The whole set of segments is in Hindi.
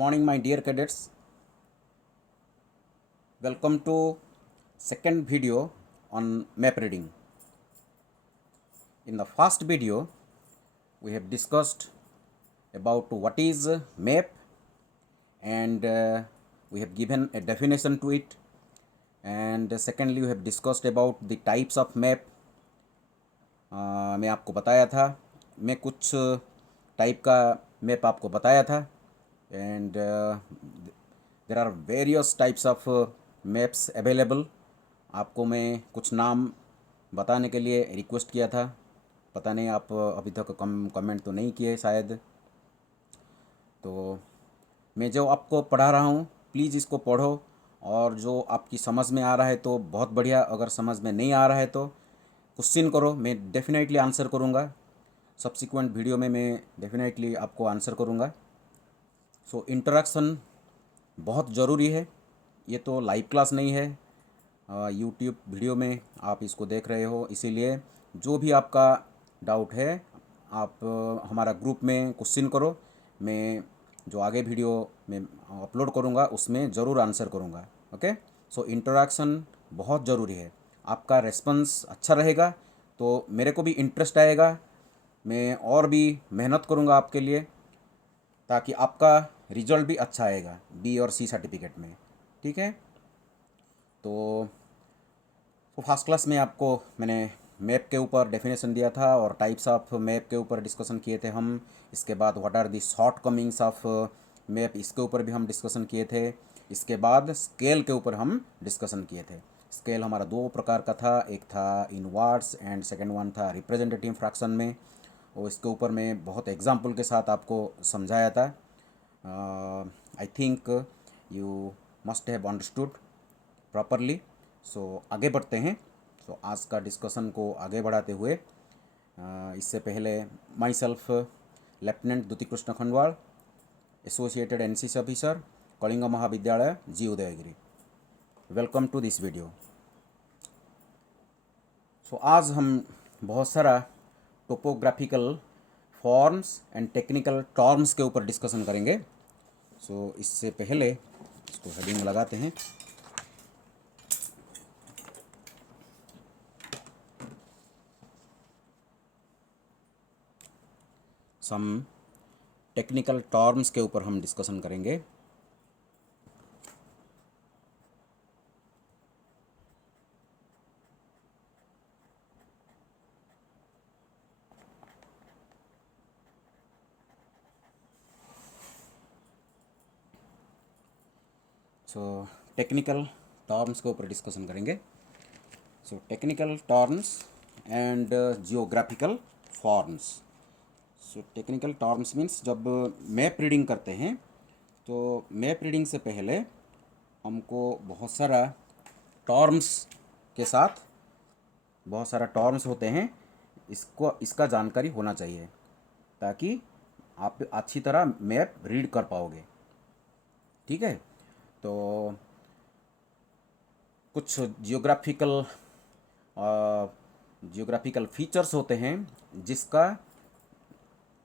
morning, my dear cadets. Welcome to second video on map reading. In the first video, we have discussed about what is map, and we have given a definition to it. And secondly, we have discussed about the types of map. मैं आपको बताया था, मैं कुछ टाइप का मैप आपको बताया था. And there are various types of maps available. आपको मैं कुछ नाम बताने के लिए रिक्वेस्ट किया था. पता नहीं आप अभी तक कमेंट तो नहीं किए शायद. तो मैं जो आपको पढ़ा रहा हूँ, प्लीज़ इसको पढ़ो, और जो आपकी समझ में आ रहा है तो बहुत बढ़िया. अगर समझ में नहीं आ रहा है तो क्वेश्चन करो, मैं डेफिनेटली आंसर करूँगा. सब्सिक्वेंट वीडियो में मैं डेफिनेटली आपको आंसर करूँगा. सो इंटरेक्शन बहुत ज़रूरी है. ये तो लाइव क्लास नहीं है, यूट्यूब वीडियो में आप इसको देख रहे हो, इसीलिए जो भी आपका डाउट है आप हमारा ग्रुप में क्वेश्चन करो. मैं जो आगे वीडियो में अपलोड करूँगा उसमें ज़रूर आंसर करूँगा. ओके. सो इंटरेक्शन बहुत ज़रूरी है. आपका रेस्पॉन्स अच्छा रहेगा तो मेरे को भी इंटरेस्ट आएगा. मैं और भी मेहनत करूँगा आपके लिए, ताकि आपका रिजल्ट भी अच्छा आएगा बी और सी सर्टिफिकेट में. ठीक है. तो फर्स्ट क्लास में आपको मैंने मैप के ऊपर डेफिनेशन दिया था और टाइप्स ऑफ मैप के ऊपर डिस्कशन किए थे हम. इसके बाद what are the shortcomings of map, इसके ऊपर भी हम डिस्कशन किए थे. इसके बाद स्केल के ऊपर हम डिस्कशन किए थे. स्केल हमारा दो प्रकार का था, एक था इन वार्ड्स एंड सेकेंड वन था रिप्रेजेंटेटिव फ्रैक्शन में. और इसके ऊपर मैं बहुत एग्जाम्पल के साथ आपको समझाया था. I think you must have understood properly. So आगे बढ़ते हैं. सो आज का डिस्कशन को आगे बढ़ाते हुए इससे पहले myself lieutenant Dyuti Krishna Khandwal, associated NCC officer, Kalinga Mahavidyalaya G Udayagiri. Welcome to this video. So आज हम बहुत सारा topographical forms and technical terms के ऊपर डिस्कशन करेंगे. सो इससे पहले इसको हेडिंग लगाते हैं. सम टेक्निकल टर्म्स के ऊपर हम डिस्कशन करेंगे. सो टेक्निकल टर्म्स के ऊपर डिस्कशन करेंगे. So technical terms and geographical forms. So technical terms means जब मैप रीडिंग करते हैं तो मैप रीडिंग से पहले हमको बहुत सारा टर्म्स के साथ, बहुत सारा टर्म्स होते हैं, इसका जानकारी होना चाहिए, ताकि आप अच्छी तरह मैप रीड कर पाओगे. ठीक है. तो कुछ जियोग्राफिकल फीचर्स होते हैं जिसका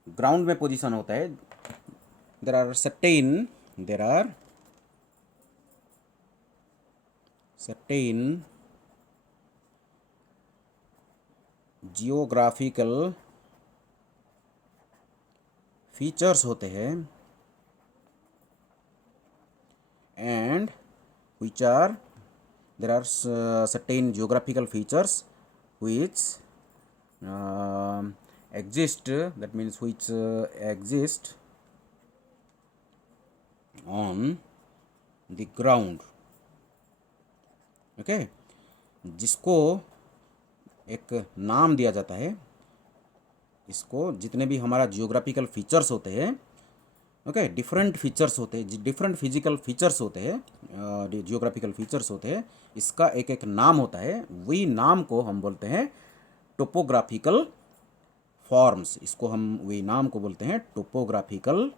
ग्राउंड में पोजीशन होता है. There are certain geographical features होते हैं and which are there are certain geographical features which exist, that means which exist on the ground. okay. जिसको एक नाम दिया जाता है. इसको जितने भी हमारा जियोग्राफिकल फीचर्स होते हैं, ओके, डिफरेंट फीचर्स होते हैं, डिफरेंट फिजिकल फीचर्स होते हैं, जियोग्राफिकल फीचर्स होते हैं, इसका एक एक नाम होता है. वही नाम को हम बोलते हैं टोपोग्राफिकल फॉर्म्स. इसको हम वही नाम को बोलते हैं टोपोग्राफिकल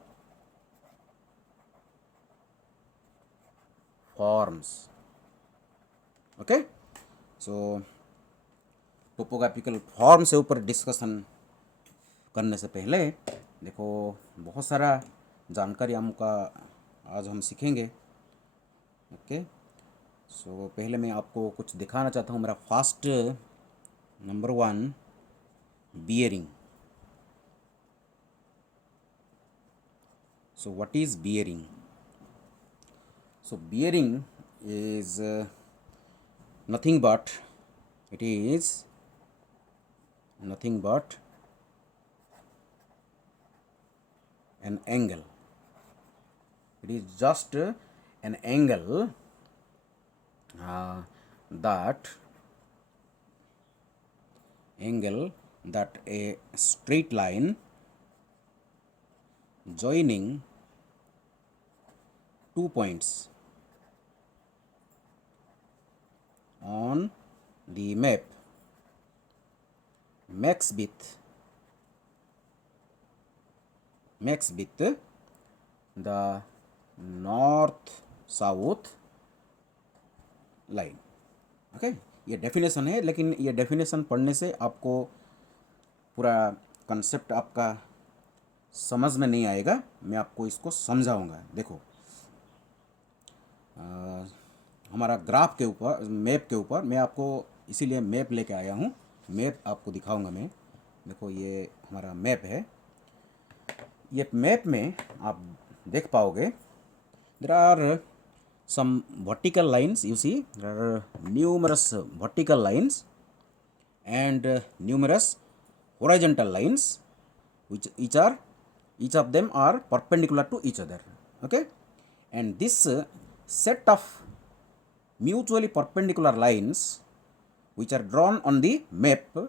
फॉर्म्स. ओके. सो टोपोग्राफिकल फॉर्म से ऊपर डिस्कशन करने से पहले देखो, बहुत सारा जानकारी हमका आज हम सीखेंगे। ओके, सो पहले मैं आपको कुछ दिखाना चाहता हूँ। मेरा first number 1 bearing. So what is bearing? So bearing is nothing but, it is nothing but an angle. It is just an angle that a straight line joining two points on the map makes with the north south line. Okay, ये डेफिनेशन है, लेकिन ये डेफिनेशन पढ़ने से आपको पूरा कंसेप्ट आपका समझ में नहीं आएगा। मैं आपको इसको समझाऊंगा। देखो, हमारा ग्राफ के ऊपर, मैप के ऊपर, मैं आपको इसीलिए मैप लेके आया हूँ। मैप आपको दिखाऊंगा मैं। देखो, ये हमारा मैप है। ये मैप में आप देख पाओगे, there are some vertical lines. You see, there are numerous vertical lines and numerous horizontal lines, which each of them are perpendicular to each other. Okay, and this set of mutually perpendicular lines which are drawn on the map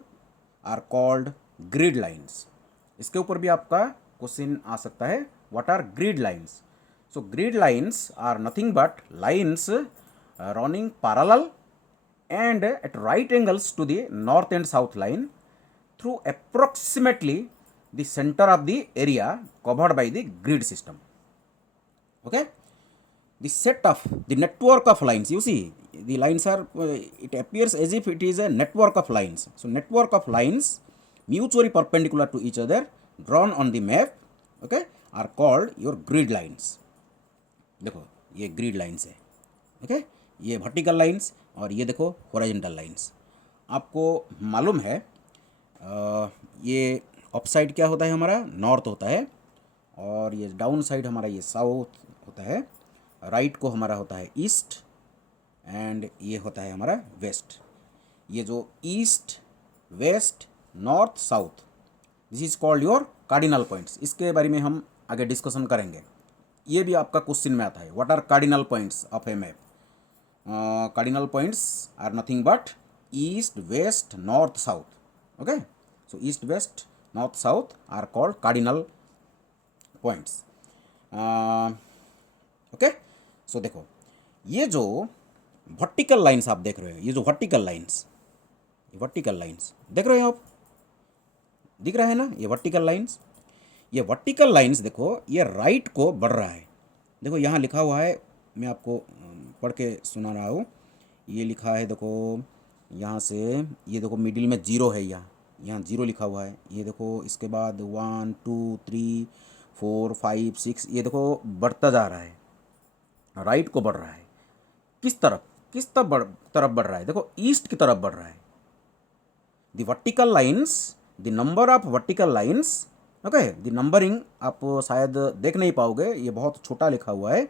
are called grid lines. इसके ऊपर भी आपका क्वेश्चन आ सकता है, what are grid lines? So grid lines are nothing but lines running parallel and at right angles to the north and south line through approximately the center of the area covered by the grid system. Okay, the set of the network of lines, you see the lines are it appears as if it is a network of lines. So network of lines mutually perpendicular to each other drawn on the map, okay, are called your grid lines. देखो, ये ग्रिड लाइन्स है। ओके, ये वर्टिकल लाइन्स और ये देखो हॉरिजॉन्टल लाइन्स। आपको मालूम है ये अप साइड क्या होता है, हमारा नॉर्थ होता है, और ये डाउन साइड हमारा ये साउथ होता है। राइट को हमारा होता है ईस्ट एंड ये होता है हमारा वेस्ट। ये जो east, west, north, south, this is called your cardinal points. इसके बारे में हम आगे डिस्कशन करेंगे। ये भी आपका क्वेश्चन में आता है, what are cardinal points of a map? Cardinal points are nothing but east, west, north, south. Okay, so east, west, north, south are called cardinal points. Okay, so देखो, ये जो वर्टिकल लाइन्स आप देख रहे हो, ये जो वर्टिकल लाइन्स देख रहे हो आप, दिख रहा है ना ये वर्टिकल लाइन्स? ये वर्टिकल लाइन्स देखो, ये राइट को बढ़ रहा है। देखो यहाँ लिखा हुआ है, मैं आपको पढ़ के सुना रहा हूँ। ये लिखा है, देखो यहाँ से, ये देखो मिडिल में जीरो है, यहाँ जीरो लिखा हुआ है। ये देखो, इसके बाद 1 2 3 4 5 6, ये देखो बढ़ता जा रहा है, राइट को बढ़ रहा है। किस तरफ बढ़ रहा है? देखो ईस्ट की तरफ बढ़ रहा है। The vertical lines, the number of vertical lines, okay, the numbering आप शायद देख नहीं पाओगे, ये बहुत छोटा लिखा हुआ है,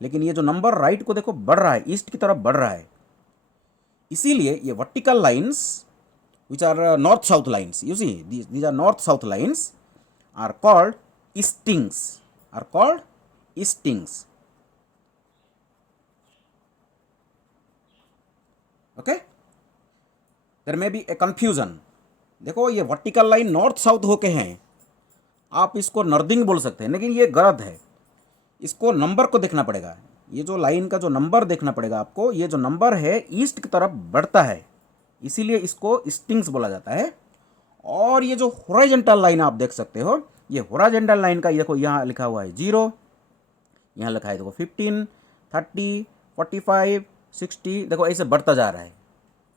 लेकिन ये जो नंबर राइट को देखो बढ़ रहा है, ईस्ट की तरफ बढ़ रहा है। इसीलिए ये vertical lines which are north south lines, you see these are north south lines, are called eastings, okay. There may be a confusion. देखो, ये वर्टिकल लाइन नॉर्थ साउथ होके हैं, आप इसको नॉर्दिंग बोल सकते हैं, लेकिन ये गलत है। इसको नंबर को देखना पड़ेगा। ये जो लाइन का जो नंबर देखना पड़ेगा आपको, ये जो नंबर है ईस्ट की तरफ बढ़ता है, इसीलिए इसको स्टिंग्स बोला जाता है। और ये जो हॉरिजॉन्टल लाइन आप देख सकते हो, ये हॉरिजॉन्टल लाइन का, ये देखो यहाँ लिखा हुआ है 0, यहाँ लिखा है देखो 15 30 45 60, देखो ऐसे बढ़ता जा रहा है,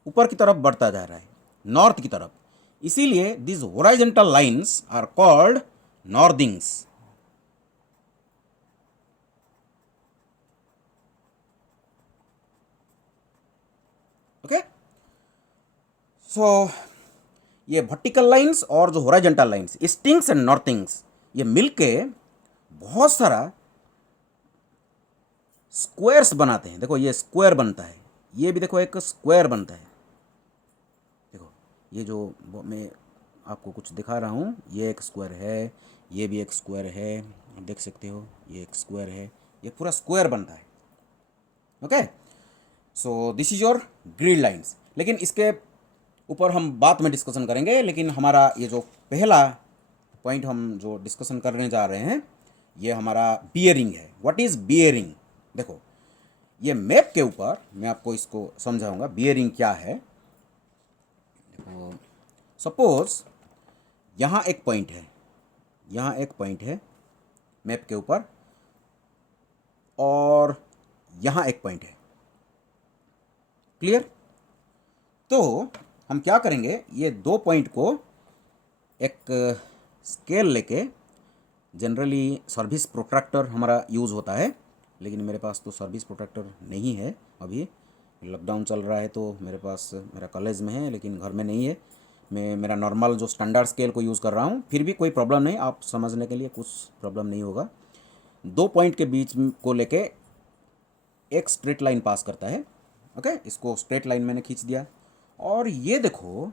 ऊपर की तरफ बढ़ता जा रहा है, नॉर्थ की तरफ। इसीलिए this horizontal lines are called northings. So ये वर्टिकल लाइंस और जो horizontal lines, eastings and northings, ये मिलके बहुत सारा स्क्वायर्स बनाते हैं। देखो ये स्क्वायर बनता है, ये भी देखो एक स्क्वायर बनता है। देखो ये जो मैं आपको कुछ दिखा रहा हूँ, ये एक स्क्वायर है, ये भी एक स्क्वायर है, आप देख सकते हो ये एक स्क्वायर है, ये पूरा स्क्वायर बनता है। Okay, so this is your grid lines. लेकिन इसके ऊपर हम बाद में डिस्कशन करेंगे। लेकिन हमारा ये जो पहला पॉइंट हम जो डिस्कशन करने जा रहे हैं, ये हमारा बियरिंग है। What is bearing? देखो ये मैप के ऊपर मैं आपको इसको समझाऊंगा बियरिंग क्या है। देखो सपोज यहाँ एक पॉइंट है, यहाँ एक पॉइंट है मैप के ऊपर, और यहाँ एक पॉइंट है। क्लियर? तो हम क्या करेंगे, ये दो पॉइंट को एक स्केल लेके, जनरली सर्विस प्रोट्रैक्टर हमारा यूज़ होता है, लेकिन मेरे पास तो सर्विस प्रोट्रैक्टर नहीं है। अभी लॉकडाउन चल रहा है तो मेरे पास, मेरा कॉलेज में है लेकिन घर में नहीं है। मैं मेरा नॉर्मल जो स्टैंडर्ड स्केल को यूज़ कर रहा हूँ, फिर भी कोई प्रॉब्लम नहीं, आप समझने के लिए कुछ प्रॉब्लम नहीं होगा। दो पॉइंट के बीच को लेके एक स्ट्रेट लाइन पास करता है। ओके, इसको स्ट्रेट लाइन मैंने खींच दिया। और ये देखो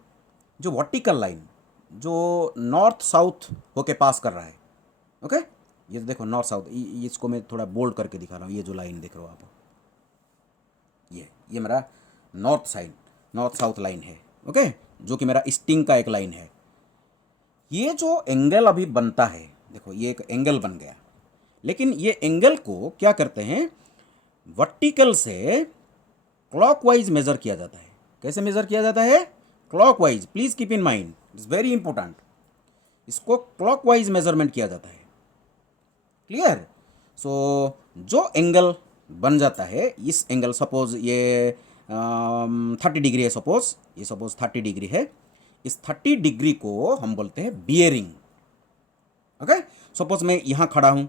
जो वर्टिकल लाइन जो नॉर्थ साउथ होके पास कर रहा है। ओके, ये देखो नॉर्थ साउथ, इसको मैं थोड़ा बोल्ड करके दिखा रहा हूँ। ये जो लाइन देख रहे हो आप, ये मेरा north side, north south line है। ओके, जो कि मेरा स्टिंग का एक लाइन है। ये जो एंगल अभी बनता है, देखो ये एक एंगल बन गया, लेकिन ये एंगल को क्या करते हैं, वर्टिकल से क्लॉकवाइज मेजर किया जाता है। कैसे मेजर किया जाता है? Clockwise. Please keep in mind, it's very important. इसको क्लॉकवाइज मेजरमेंट किया जाता है। क्लियर? सो जो एंगल बन जाता है, इस एंगल सपोज ये 30 डिग्री है, सपोज ये 30 डिग्री है, इस 30 डिग्री को हम बोलते हैं बियरिंग। ओके, सपोज मैं यहाँ खड़ा हूँ,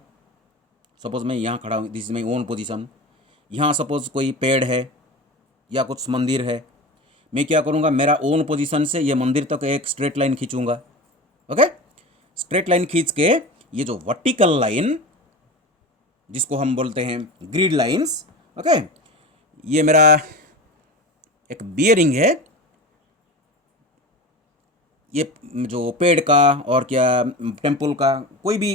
this is my own position. यहाँ सपोज कोई पेड़ है या कुछ मंदिर है, मैं क्या करूँगा, मेरा ओन पोजीशन से ये मंदिर तक एक स्ट्रेट लाइन खींचूंगा। ओके, स्ट्रेट लाइन खींच के ये जो वर्टिकल लाइन जिसको हम बोलते हैं ग्रिड लाइंस, ओके, ये मेरा एक बियरिंग है। ये जो पेड़ का और क्या टेम्पल का कोई भी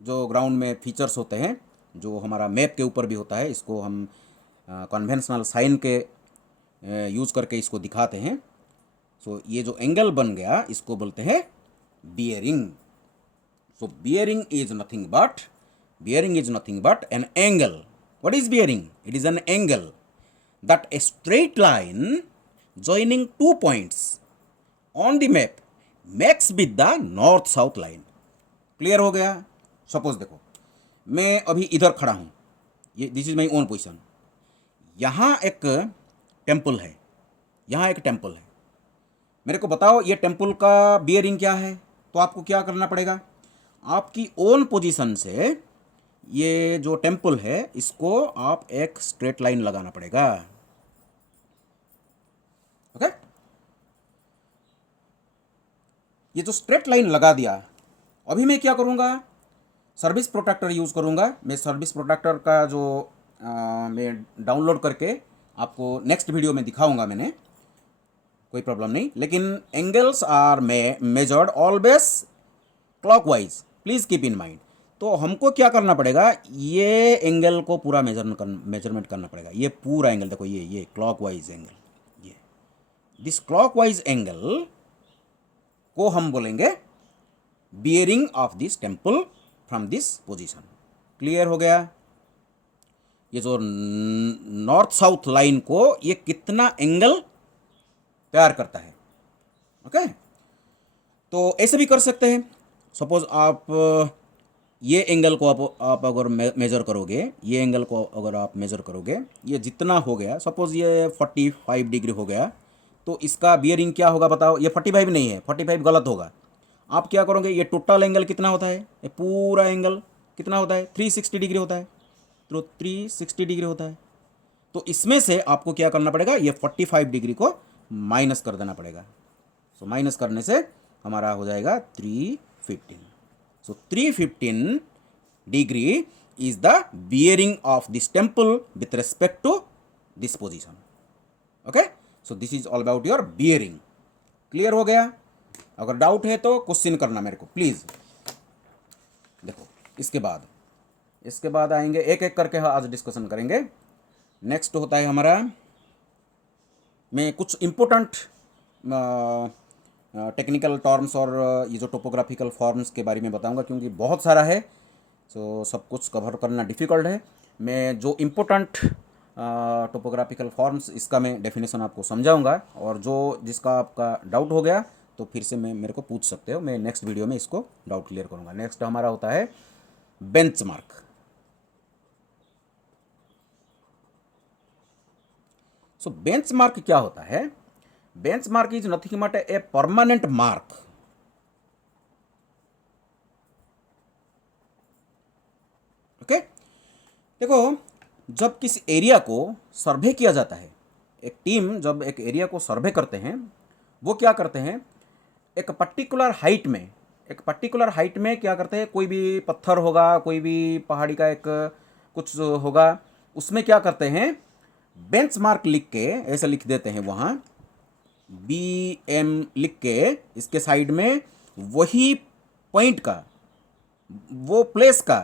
जो ग्राउंड में फीचर्स होते हैं, जो हमारा मैप के ऊपर भी होता है, इसको हम कन्वेंशनल साइन के यूज़ करके इसको दिखाते हैं। सो ये जो एंगल बन गया, इसको बोलते हैं bearing. So bearing is nothing but an angle. What is bearing? It is an angle that a straight line joining two points on the map makes with the north south line. Clear हो गया? सपोज देखो मैं अभी इधर खड़ा हूँ, ये this is my own position. यहाँ एक टेम्पल है, यहाँ एक टेम्पल है। मेरे को बताओ ये टेम्पल का बियरिंग क्या है? तो आपको क्या करना पड़ेगा, आपकी ओन पोजीशन से ये जो टेम्पल है इसको आप एक स्ट्रेट लाइन लगाना पड़ेगा। ओके, ये जो स्ट्रेट लाइन लगा दिया, अभी मैं क्या करूँगा, सर्विस प्रोटेक्टर यूज़ करूँगा। मैं सर्विस प्रोटेक्टर का जो मैं डाउनलोड करके आपको नेक्स्ट वीडियो में दिखाऊंगा, मैंने कोई प्रॉब्लम नहीं। लेकिन angles are measured always clockwise, please keep in mind. तो हमको क्या करना पड़ेगा, ये एंगल को पूरा मेजरमेंट करना पड़ेगा। ये पूरा एंगल देखो, ये क्लॉकवाइज एंगल, ये दिस क्लॉकवाइज एंगल को हम बोलेंगे bearing of this temple from this position. Clear हो गया? ये जो नॉर्थ साउथ लाइन को ये कितना एंगल तैयार करता है। ओके, तो ऐसे भी कर सकते हैं। सपोज आप ये एंगल को आप अगर मेजर करोगे, ये एंगल को अगर आप मेजर करोगे, ये जितना हो गया, सपोज ये 45 डिग्री हो गया, तो इसका बियरिंग क्या होगा बताओ? ये 45 नहीं है, 45 गलत होगा। आप क्या करोगे, ये टोटल एंगल कितना होता है, ये पूरा एंगल कितना होता है? 360 डिग्री होता है। तो 360 डिग्री होता है, तो इसमें से आपको क्या करना पड़ेगा, ये 45 डिग्री को माइनस कर देना पड़ेगा। सो माइनस करने से हमारा हो जाएगा 315। So 315 degree is the bearing of this temple with respect to this position. Okay, so this is all about your bearing. Clear हो गया? अगर डाउट है तो क्वेश्चन करना मेरे को प्लीज़। देखो इसके बाद आएंगे, एक एक करके आज डिस्कशन करेंगे। नेक्स्ट होता है हमारा, मैं कुछ इम्पोर्टेंट टेक्निकल टर्म्स और ये जो टोपोग्राफिकल फॉर्म्स के बारे में बताऊंगा, क्योंकि बहुत सारा है, सो सब कुछ कवर करना डिफ़िकल्ट है। मैं जो इम्पोर्टेंट टोपोग्राफिकल फॉर्म्स, इसका मैं डेफिनेशन आपको समझाऊंगा, और जो जिसका आपका डाउट हो गया तो फिर से मेरे को पूछ सकते हो, मैं नेक्स्ट वीडियो में इसको डाउट क्लियर करूंगा। नेक्स्ट हमारा होता है बेंचमार्क। सो बेंचमार्क क्या होता है? Benchmark is nothing but a permanent mark. Okay, देखो जब किसी एरिया को सर्वे किया जाता है, एक टीम जब एक एरिया को सर्वे करते हैं, वो क्या करते हैं, एक पर्टिकुलर हाइट में क्या करते हैं, कोई भी पत्थर होगा, कोई भी पहाड़ी का एक कुछ होगा, उसमें क्या करते हैं, बेंचमार्क लिख के ऐसे लिख देते हैं, वहाँ BM लिख के इसके साइड में वही पॉइंट का, वो प्लेस का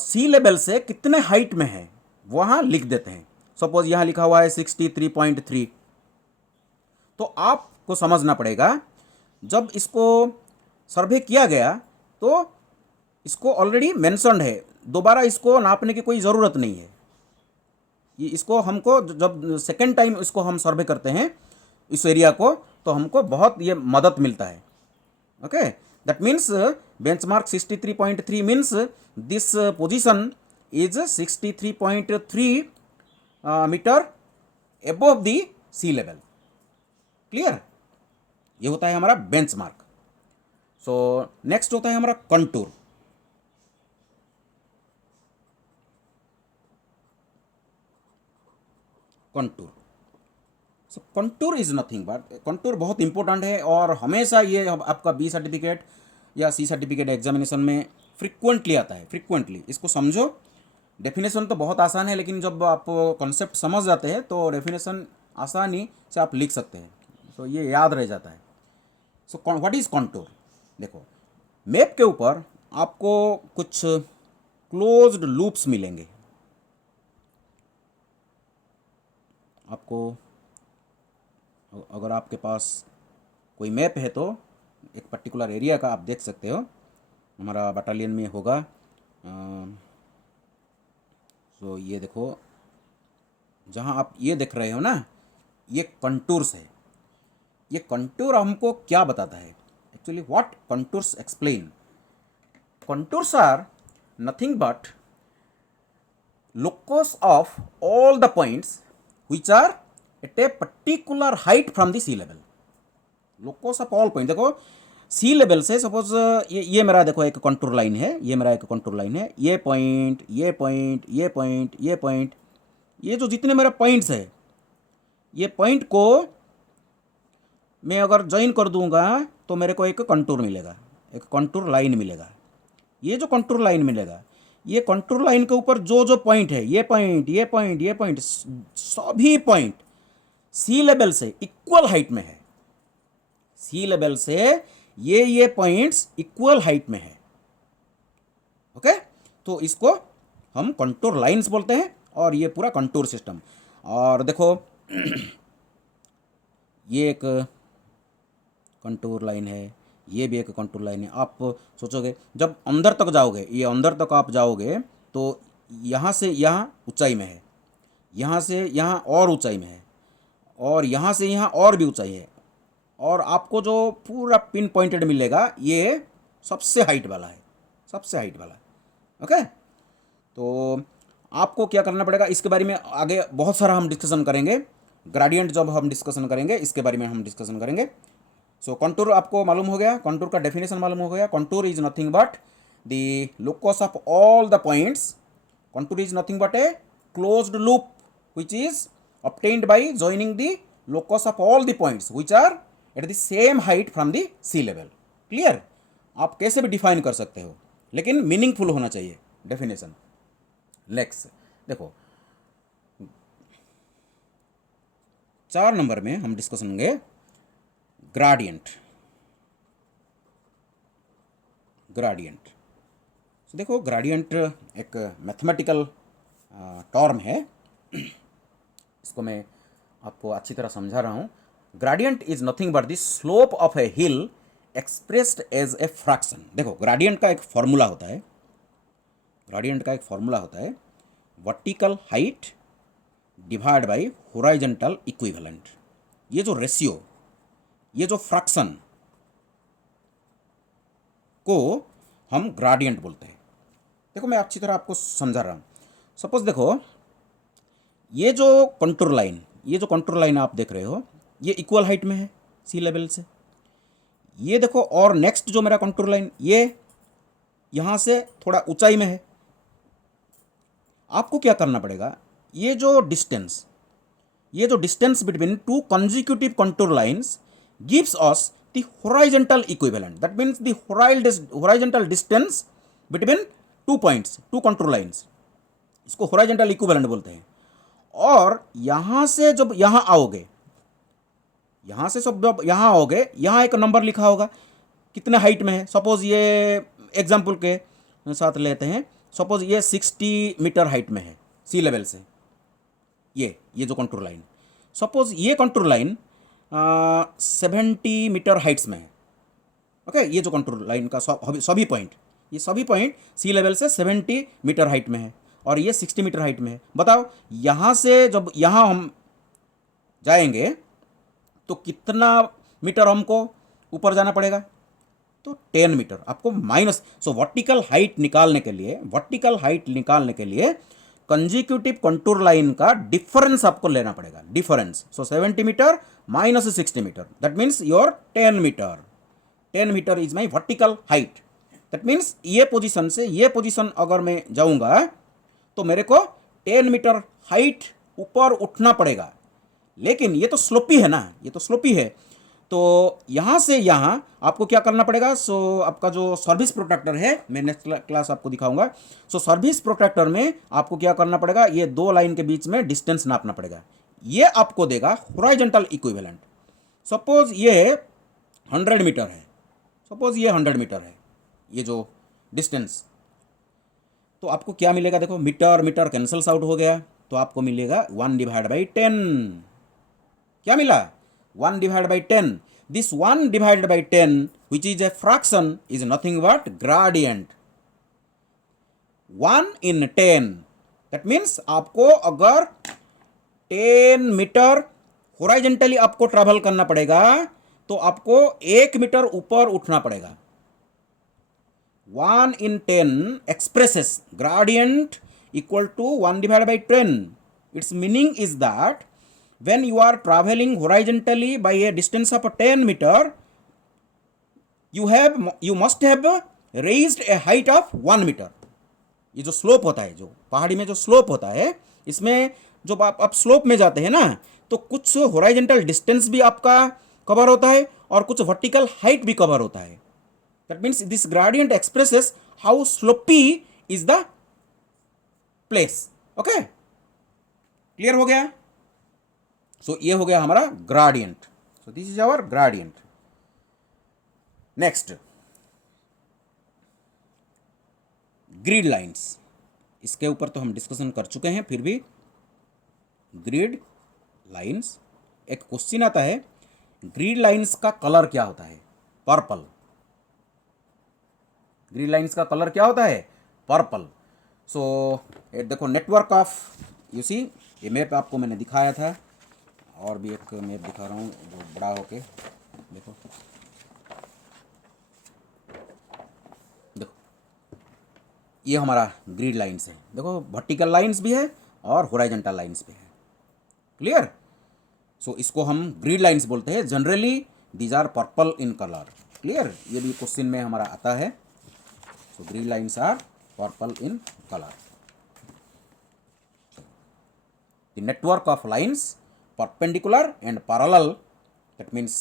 सी लेवल से कितने हाइट में है वहाँ लिख देते हैं। सपोज यहाँ लिखा हुआ है 63.3, तो आपको समझना पड़ेगा जब इसको सर्वे किया गया तो इसको ऑलरेडी मेंशन्ड है, दोबारा इसको नापने की कोई ज़रूरत नहीं है। ये इसको हमको जब सेकेंड टाइम इसको हम सर्वे करते हैं इस एरिया को, तो हमको बहुत ये मदद मिलता है। Okay, that means benchmark 63.3 means this position is 63.3 metre above the sea level. Clear? ये होता है हमारा बेंचमार्क। सो नेक्स्ट होता है हमारा contour. Contour, so contour is nothing but, contour बहुत इंपॉर्टेंट है, और हमेशा ये आपका B सर्टिफिकेट या C सर्टिफिकेट एग्जामिनेशन में फ्रिक्वेंटली आता है। फ्रिक्वेंटली इसको समझो। डेफिनेशन तो बहुत आसान है, लेकिन जब आप कॉन्सेप्ट समझ जाते हैं तो डेफिनेशन आसानी से आप लिख सकते हैं, तो ये याद रह जाता है। So what is contour? देखो मैप के ऊपर आपको कुछ क्लोज्ड लूप्स मिलेंगे। आपको अगर आपके पास कोई मैप है तो एक पर्टिकुलर एरिया का आप देख सकते हो, हमारा बटालियन में होगा। तो ये देखो, जहाँ आप ये देख रहे हो ना, ये कंटूर्स है। ये कंटूर हमको क्या बताता है? Actually what contours explain, contours are nothing but locus of all the points which are at a particular height from the sea level. locus of all point, देखो सी लेवल से सपोज ये मेरा देखो एक कंटूर लाइन है, ये मेरा एक कंटूर लाइन है, ये पॉइंट, ये पॉइंट, ये पॉइंट, ये पॉइंट, ये जो जितने मेरे पॉइंट्स है, ये पॉइंट को मैं अगर ज्वाइन कर दूंगा तो मेरे को एक कंटूर मिलेगा, एक कंटूर लाइन मिलेगा। ये जो कंटूर लाइन मिलेगा, ये कंटूर लाइन के ऊपर जो जो पॉइंट है, ये पॉइंट, ये पॉइंट, ये पॉइंट, सभी पॉइंट सी लेवल से इक्वल हाइट में है। सी लेवल से ये पॉइंट्स इक्वल हाइट में है। ओके, तो इसको हम कंटूर लाइंस बोलते हैं, और ये पूरा कंटूर सिस्टम। और देखो ये एक कंटूर लाइन है, ये भी एक कंटूर लाइन है। आप सोचोगे जब अंदर तक जाओगे, ये अंदर तक आप जाओगे तो यहाँ से यहाँ ऊंचाई में है, यहाँ से यहाँ और ऊंचाई में है, और यहाँ से यहाँ और भी ऊंचाई है, और आपको जो पूरा पिन पॉइंटेड मिलेगा ये सबसे हाइट वाला है, सबसे हाइट वाला। ओके, तो आपको क्या करना पड़ेगा, इसके बारे में आगे बहुत सारा हम डिस्कशन करेंगे। ग्रेडियंट जब हम डिस्कशन करेंगे इसके बारे में हम डिस्कशन करेंगे। सो कंटूर आपको मालूम हो गया, कंटूर का डेफिनेशन मालूम हो गया। Contour is nothing but the locus of all the points. Contour is nothing but a closed loop which is obtained by joining the locus of all the points which are at the same height from the sea level. Clear? आप कैसे भी डिफाइन कर सकते हो, लेकिन मीनिंगफुल होना चाहिए डेफिनेशन. नेक्स्ट देखो, 4 नंबर में हम डिस्कशन होंगे ग्राडियंट. ग्राडियंट देखो, ग्राडियंट एक मैथमेटिकल टर्म है. इसको मैं आपको अच्छी तरह समझा रहा हूँ. Gradient is nothing but the slope of a hill expressed as a fraction. देखो, ग्रेडियंट का एक फॉर्मूला होता है. ग्रेडियंट का एक फॉर्मूला होता है vertical height divide by horizontal equivalent. ये जो रेशियो, ये जो फ्रैक्शन को हम ग्रेडियंट बोलते हैं. देखो, मैं अच्छी तरह आपको समझा रहा हूँ. सपोज देखो, ये जो कंटूर लाइन, ये जो कंटूर लाइन आप देख रहे हो, ये इक्वल हाइट में है सी लेवल से. ये देखो, और नेक्स्ट जो मेरा कंटूर लाइन, ये यहाँ से थोड़ा ऊंचाई में है. आपको क्या करना पड़ेगा, ये जो distance between two consecutive contour lines gives us the horizontal equivalent. That means the horizontal distance between two points, two contour lines. इसको हॉरिजॉन्टल इक्विवेलेंट बोलते हैं. और यहाँ से जब यहाँ आओगे, यहाँ से जब यहाँ आओगे, यहाँ एक नंबर लिखा होगा कितने हाइट में है. सपोज ये एग्जाम्पल के साथ लेते हैं. सपोज ये 60 मीटर हाइट में है सी लेवल से. ये जो कंटूर लाइन, सपोज ये कंटूर लाइन 70 मीटर हाइट्स में है. ओके, ये जो कंटूर लाइन का सभी पॉइंट, ये सभी पॉइंट सी लेवल से 70 मीटर हाइट में है और ये 60 मीटर हाइट में है. बताओ, यहाँ से जब यहाँ हम जाएंगे तो कितना मीटर हमको ऊपर जाना पड़ेगा? तो 10 मीटर आपको माइनस. सो वर्टिकल हाइट निकालने के लिए कंसेक्यूटिव कंटूर लाइन का डिफरेंस आपको लेना पड़ेगा. Difference, so 70 metre minus 60 metre, that means your 10 metre. 10 metre is my vertical height. That means ये पोजीशन से ये पोजीशन अगर मैं जाऊंगा तो मेरे को 10 मीटर हाइट ऊपर उठना पड़ेगा. लेकिन ये तो स्लोपी है ना, ये तो स्लोपी है. तो यहाँ से यहाँ आपको क्या करना पड़ेगा? सो आपका जो सर्विस प्रोटेक्टर है, मैं नेक्स्ट क्लास आपको दिखाऊंगा. सो सर्विस प्रोटेक्टर में आपको क्या करना पड़ेगा? ये दो लाइन के बीच में डिस्टेंस नापना पड़ेगा. ये आपको देगा हॉरिजॉन्टल इक्विवेलेंट. सपोज ये 100 मीटर है, सपोज ये 100 मीटर है ये जो डिस्टेंस. तो आपको क्या मिलेगा? देखो, मीटर मीटर कैंसल्स आउट हो गया, तो आपको मिलेगा 1/10. क्या मिला? 1/10. This 1/10 which is a fraction is nothing but gradient. 1/10. That means आपको अगर 10 मीटर हॉरिजॉन्टली आपको ट्रैवल करना पड़ेगा तो आपको 1 मीटर ऊपर उठना पड़ेगा. 1/10 expresses gradient equal to 1/10. Its meaning is that when you are traveling horizontally by a distance of 10 meter, you must have raised a height of 1 meter. ये जो स्लोप होता है, जो पहाड़ी में जो स्लोप होता है, इसमें जो आप स्लोप में जाते हैं ना, तो कुछ हॉरिजॉन्टल डिस्टेंस भी आपका कवर होता है और कुछ वर्टिकल हाइट भी कवर होता है. That means this gradient expresses how slopy is the place. Okay, clear हो गया? सो ये हो गया हमारा gradient. So this is our gradient. Next, grid lines. इसके ऊपर तो हम डिस्कशन कर चुके हैं, फिर भी ग्रिड लाइंस, एक क्वेश्चन आता है, ग्रिड लाइंस का कलर क्या होता है? पर्पल. ग्रिड लाइंस का कलर क्या होता है? पर्पल. सो देखो, नेटवर्क ऑफ, यू सी, ये मैप आपको मैंने दिखाया था, और भी एक मैप दिखा रहा हूँ जो बड़ा होके, देखो ये हमारा ग्रिड लाइंस है. देखो, वर्टिकल लाइंस भी है और हॉरिजॉन्टल लाइंस भी है. क्लियर? सो इसको हम ग्रिड लाइंस बोलते हैं. Generally these are purple in colour. Clear? ये भी क्वेश्चन में हमारा आता है. So grid lines are purple in colour. The network of lines perpendicular and parallel, that means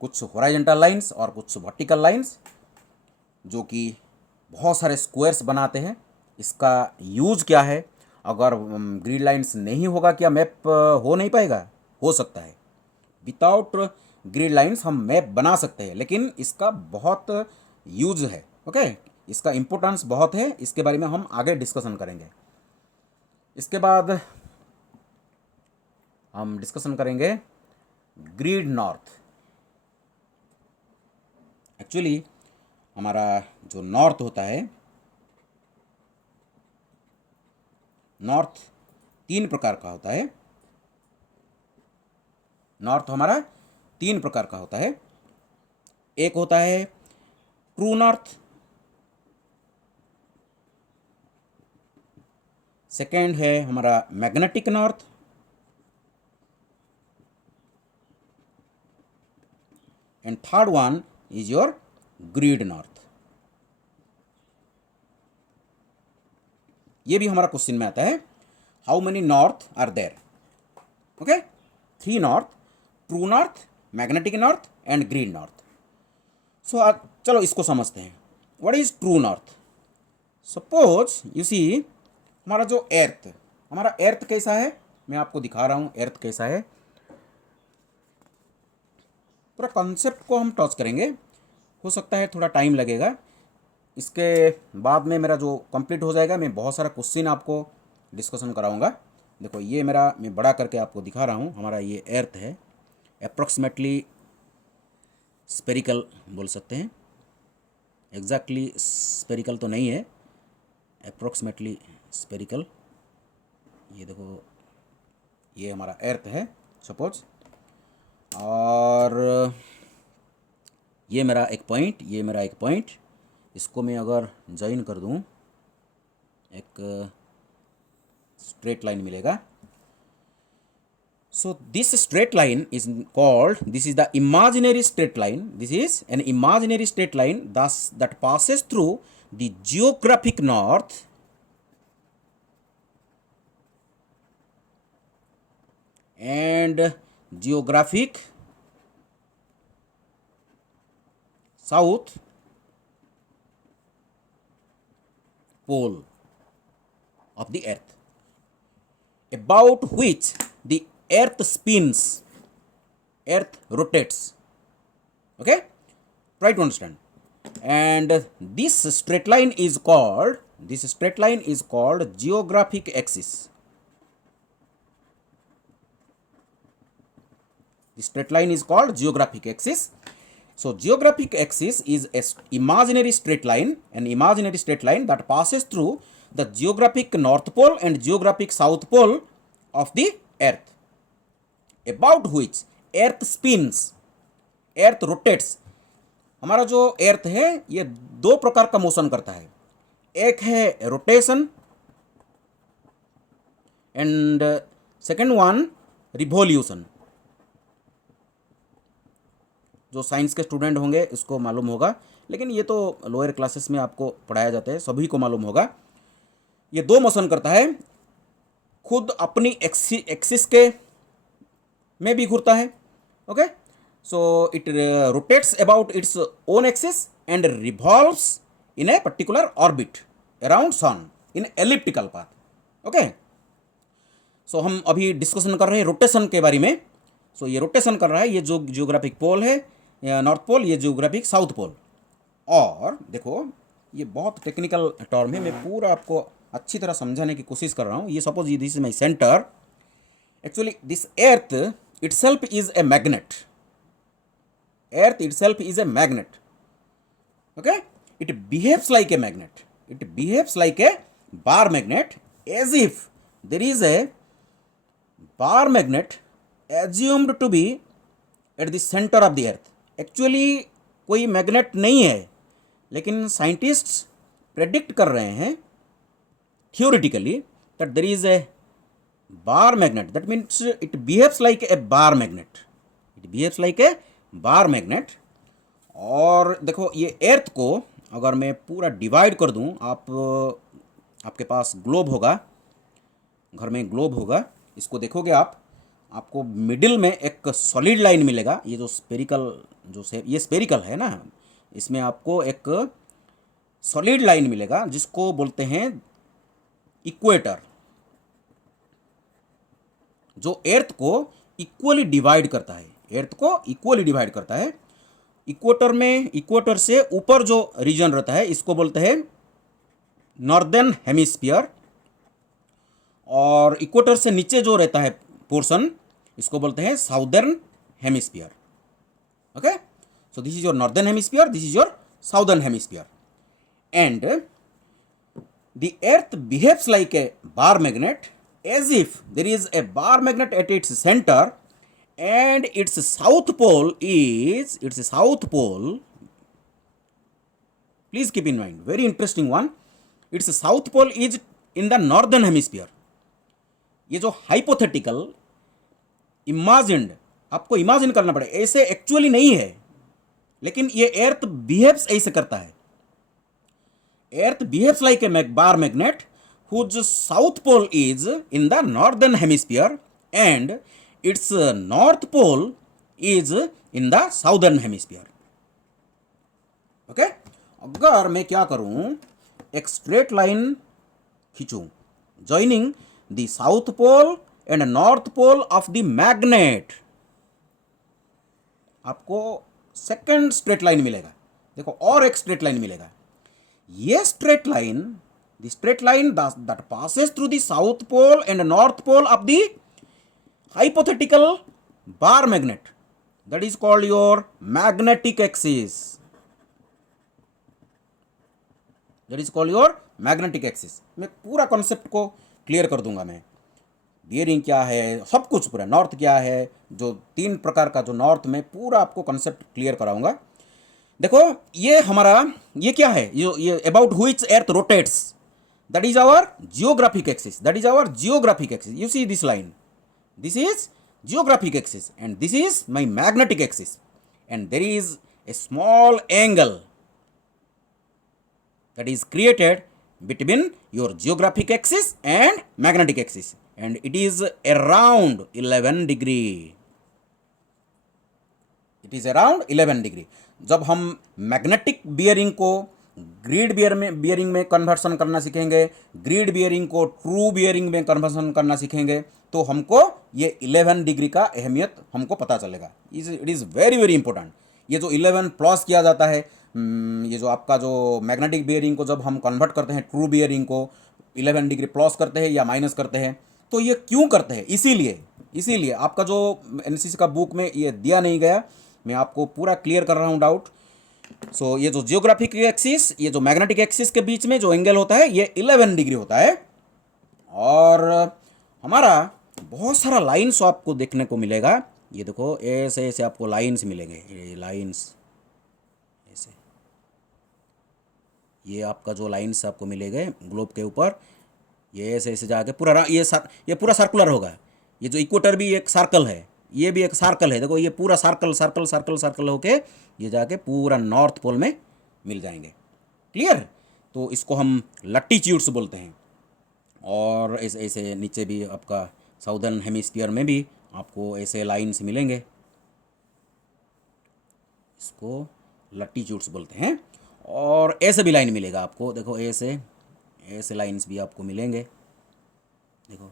कुछ हॉरिजॉन्टल लाइन्स और कुछ वर्टिकल लाइन्स जो कि बहुत सारे स्क्वायर्स बनाते हैं। इसका यूज क्या है? अगर ग्रिड लाइन्स नहीं होगा क्या मैप हो नहीं पाएगा? हो सकता है। विदाउट ग्रिड लाइन्स हम मैप बना सकते हैं, लेकिन इसका बहुत यूज है। ओके, इसका इम्पोर्टेंस बहुत है, इसके बारे में हम आगे डिस्कशन करेंगे। इसके बाद हम डिस्कशन करेंगे ग्रिड नॉर्थ। एक्चुअली हमारा जो नॉर्थ होता है, नॉर्थ 3 प्रकार का होता है। नॉर्थ हमारा 3 प्रकार का होता है। एक होता है ट्रू नॉर्थ, सेकेंड है हमारा magnetic north, and third one is your grid north. ये भी हमारा क्वेश्चन में आता है, how many north are there? Okay, 3 north, true north, magnetic north and grid north. So चलो इसको समझते हैं। What is true north? Suppose you see, हमारा जो एर्थ, हमारा एर्थ कैसा है, मैं आपको दिखा रहा हूँ एर्थ कैसा है। पूरा कॉन्सेप्ट को हम टच करेंगे, हो सकता है थोड़ा टाइम लगेगा। इसके बाद में मेरा जो कंप्लीट हो जाएगा, मैं बहुत सारा क्वेश्चन आपको डिस्कशन कराऊंगा। देखो ये मेरा, मैं बड़ा करके आपको दिखा रहा हूँ। हमारा ये एर्थ है, अप्रॉक्सीमेटली स्पेरिकल बोल सकते हैं। एग्जैक्टली स्पेरिकल तो नहीं है, अप्रॉक्सीमेटली स्पेरिकल। ये देखो, ये हमारा एर्थ है सपोज, और ये मेरा एक पॉइंट, ये मेरा एक पॉइंट। इसको मैं अगर ज्वाइन कर दूं, एक स्ट्रेट लाइन मिलेगा। So this straight line is called, this is the imaginary straight line, this is an imaginary straight line thus that passes through the geographic north and geographic south pole of the earth, about which the earth spins, earth rotates. Okay, try to understand. And this straight line is called, this straight line is called geographic axis. The straight line is called geographic axis. So geographic axis is a imaginary straight line, an imaginary straight line that passes through the geographic north pole and geographic south pole of the earth, about which earth spins, earth rotates. हमारा जो earth है ये 2 प्रकार का मोशन करता है। एक है rotation and second one revolution. जो साइंस के स्टूडेंट होंगे इसको मालूम होगा, लेकिन ये तो लोअर क्लासेस में आपको पढ़ाया जाता है, सभी को मालूम होगा। ये 2 मोशन करता है, खुद अपनी एक्सिस के में भी घूरता है। Okay, so it rotates about its own axis and revolves in a particular orbit around sun in elliptical path. Okay, so हम अभी डिस्कशन कर रहे हैं रोटेशन के बारे में। सो ये रोटेशन कर रहा है, ये जो जियोग्राफिक पोल है नॉर्थ पोल, ये जियोग्राफिक साउथ पोल। और देखो ये बहुत टेक्निकल टर्म है, मैं पूरा आपको अच्छी तरह समझाने की कोशिश कर रहा हूँ। ये suppose this is my centre, actually this earth itself is a magnet, earth itself is a magnet. Okay, it behaves like a magnet, it behaves like a bar magnet, as if there is a bar magnet assumed to be at the center of the earth. Actually कोई मैग्नेट नहीं है, लेकिन साइंटिस्ट्स प्रेडिक्ट कर रहे हैं theoretically that there is a bar magnet, that means it behaves like a bar magnet, it behaves like a bar magnet. और देखो ये एर्थ को अगर मैं पूरा डिवाइड कर दूं, आपके पास ग्लोब होगा, घर में ग्लोब होगा, इसको देखोगे आप, आपको मिडिल में एक सॉलिड लाइन मिलेगा। ये जो स्पेरिकल जो से ये स्पेरिकल है ना, इसमें आपको एक सॉलिड लाइन मिलेगा जिसको बोलते हैं इक्वेटर, जो एर्थ को इक्वली डिवाइड करता है, एर्थ को इक्वली डिवाइड करता है। इक्वेटर में, इक्वेटर से ऊपर जो रीजन रहता है इसको बोलते हैं नॉर्दर्न हेमिस्फीयर, और इक्वेटर से नीचे जो रहता है पोर्शन इसको बोलते हैं southern hemisphere. Okay, so this is your northern hemisphere, this is your southern hemisphere, and the earth behaves like a bar magnet, as if there is a bar magnet at its center and its south pole, please keep in mind, very interesting one, its south pole is in the northern hemisphere. ये जो हाइपोथेटिकल इमेजिन्ड, आपको इमेजिन करना पड़े, ऐसे एक्चुअली नहीं है, लेकिन ये एर्थ बिहेव्स ऐसे करता है। Earth behaves like a bar magnet whose south pole is in the northern hemisphere and its north pole is in the southern hemisphere. Okay? अगर मैं क्या करूं, एक स्ट्रेट लाइन खींचूं joining the south pole and north pole of the magnet, आपको सेकंड स्ट्रेट लाइन मिलेगा। देखो, और एक स्ट्रेट लाइन मिलेगा। ये straight line, the straight line that passes through the south pole and north pole of the hypothetical bar magnet, that is called your magnetic axis, that is called your magnetic axis। मैं पूरा कॉन्सेप्ट को क्लियर कर दूंगा, मैं बियरिंग क्या है, सब कुछ पूरा, नॉर्थ क्या है, जो 3 प्रकार का जो नॉर्थ में पूरा आपको कॉन्सेप्ट क्लियर कराऊंगा। देखो, ये हमारा, ये क्या है, ये about which earth rotates, that is our geographic axis, that is our geographic axis. You see this line, this is geographic axis and this is my magnetic axis, and there is a small angle that is created between your geographic axis and magnetic axis, and it is around 11 degree, it is around 11 degree। जब हम मैग्नेटिक बियरिंग को ग्रिड बियरिंग में कन्वर्सन करना सीखेंगे, ग्रिड बियरिंग को ट्रू बियरिंग में कन्वर्सन करना सीखेंगे, तो हमको ये 11 डिग्री का अहमियत हमको पता चलेगा। It is very very important. ये जो 11 प्लस किया जाता है, ये जो आपका जो मैग्नेटिक बियरिंग को जब हम कन्वर्ट करते हैं, ट्रू बियरिंग को 11 डिग्री प्लस करते हैं या माइनस करते हैं, तो ये क्यों करते हैं, इसीलिए आपका जो एनसीसी का बुक में ये दिया नहीं गया, मैं आपको पूरा क्लियर कर रहा हूँ डाउट। सो ये जो जियोग्राफिक एक्सिस, ये जो मैग्नेटिक एक्सिस के बीच में जो एंगल होता है ये 11 डिग्री होता है, और हमारा बहुत सारा लाइन्स आपको देखने को मिलेगा। ये देखो, ऐसे ऐसे आपको लाइन्स मिलेंगे, ये लाइन्स ऐसे, ये आपका जो लाइन्स आपको मिलेंगे ग्लोब के ऊपर, ये ऐसे ऐसे जाके पूरा ये पूरा सर्कुलर होगा। ये जो इक्वेटर भी एक सर्कल है, ये भी एक सर्कल है। देखो, ये पूरा सर्कल सर्कल सर्कल सर्कल होके ये जाके पूरा नॉर्थ पोल में मिल जाएंगे। क्लियर? तो इसको हम लट्टीट्यूड्स बोलते हैं, और ऐसे ऐसे नीचे भी आपका साउदर्न हेमिस्फीयर में भी आपको ऐसे लाइन्स मिलेंगे, इसको लट्टीट्यूड्स बोलते हैं। और ऐसे भी लाइन मिलेगा आपको, देखो ऐसे ऐसे लाइन्स भी आपको मिलेंगे। देखो,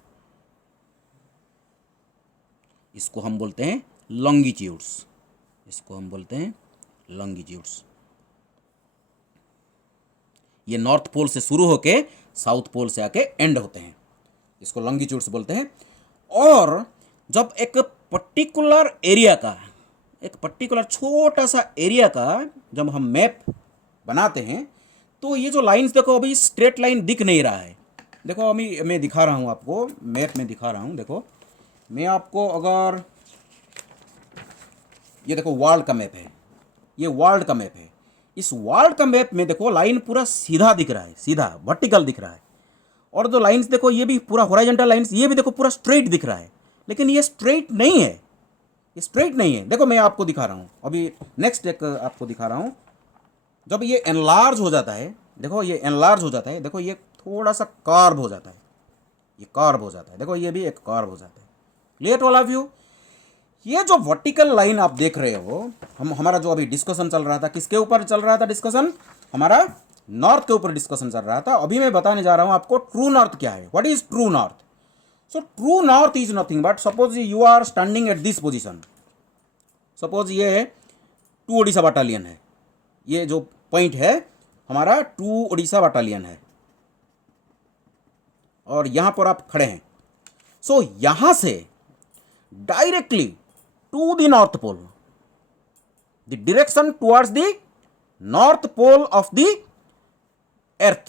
इसको हम बोलते हैं लॉन्गिट्यूड्स, इसको हम बोलते हैं लॉन्गिट्यूड्स। ये नॉर्थ पोल से शुरू होके साउथ पोल से आके एंड होते हैं, इसको लॉन्गिट्यूड्स बोलते हैं। और जब एक पर्टिकुलर एरिया का, एक पर्टिकुलर छोटा सा एरिया का जब हम मैप बनाते हैं, तो ये जो लाइंस देखो, अभी स्ट्रेट लाइन दिख नहीं रहा है। देखो, अभी मैं दिखा रहा हूँ आपको, मैप में दिखा रहा हूँ। देखो, मैं आपको अगर ये देखो वर्ल्ड का मैप है, ये वर्ल्ड का मैप है। इस वर्ल्ड का मैप में देखो लाइन पूरा सीधा दिख रहा है, सीधा वर्टिकल दिख रहा है। और जो लाइंस देखो, ये भी पूरा हॉरिजॉन्टल लाइंस, ये भी देखो पूरा स्ट्रेट दिख रहा है, लेकिन ये स्ट्रेट नहीं है, ये स्ट्रेट नहीं है। देखो, मैं आपको दिखा रहा हूँ, अभी नेक्स्ट एक आपको दिखा रहा हूँ। जब ये एनलार्ज हो जाता है, देखो ये एनलार्ज हो जाता है, देखो ये थोड़ा सा कार्व हो जाता है, ये कर्व हो जाता है, देखो ये भी एक कर्व हो जाता है। Clear all of you? ये जो वर्टिकल लाइन आप देख रहे हो, हमारा जो अभी डिस्कशन चल रहा था, किसके ऊपर चल रहा था डिस्कशन? हमारा नॉर्थ के ऊपर डिस्कशन चल रहा था। अभी मैं बताने जा रहा हूं आपको ट्रू नॉर्थ क्या है, what is true north. So true north is nothing but, suppose you are standing at this position, suppose ये टू ओडिशा बटालियन है, ये जो पॉइंट है हमारा टू ओडिशा बटालियन है, और यहां पर आप खड़े हैं। सो यहां से directly to the north pole, the direction towards the north pole of the earth,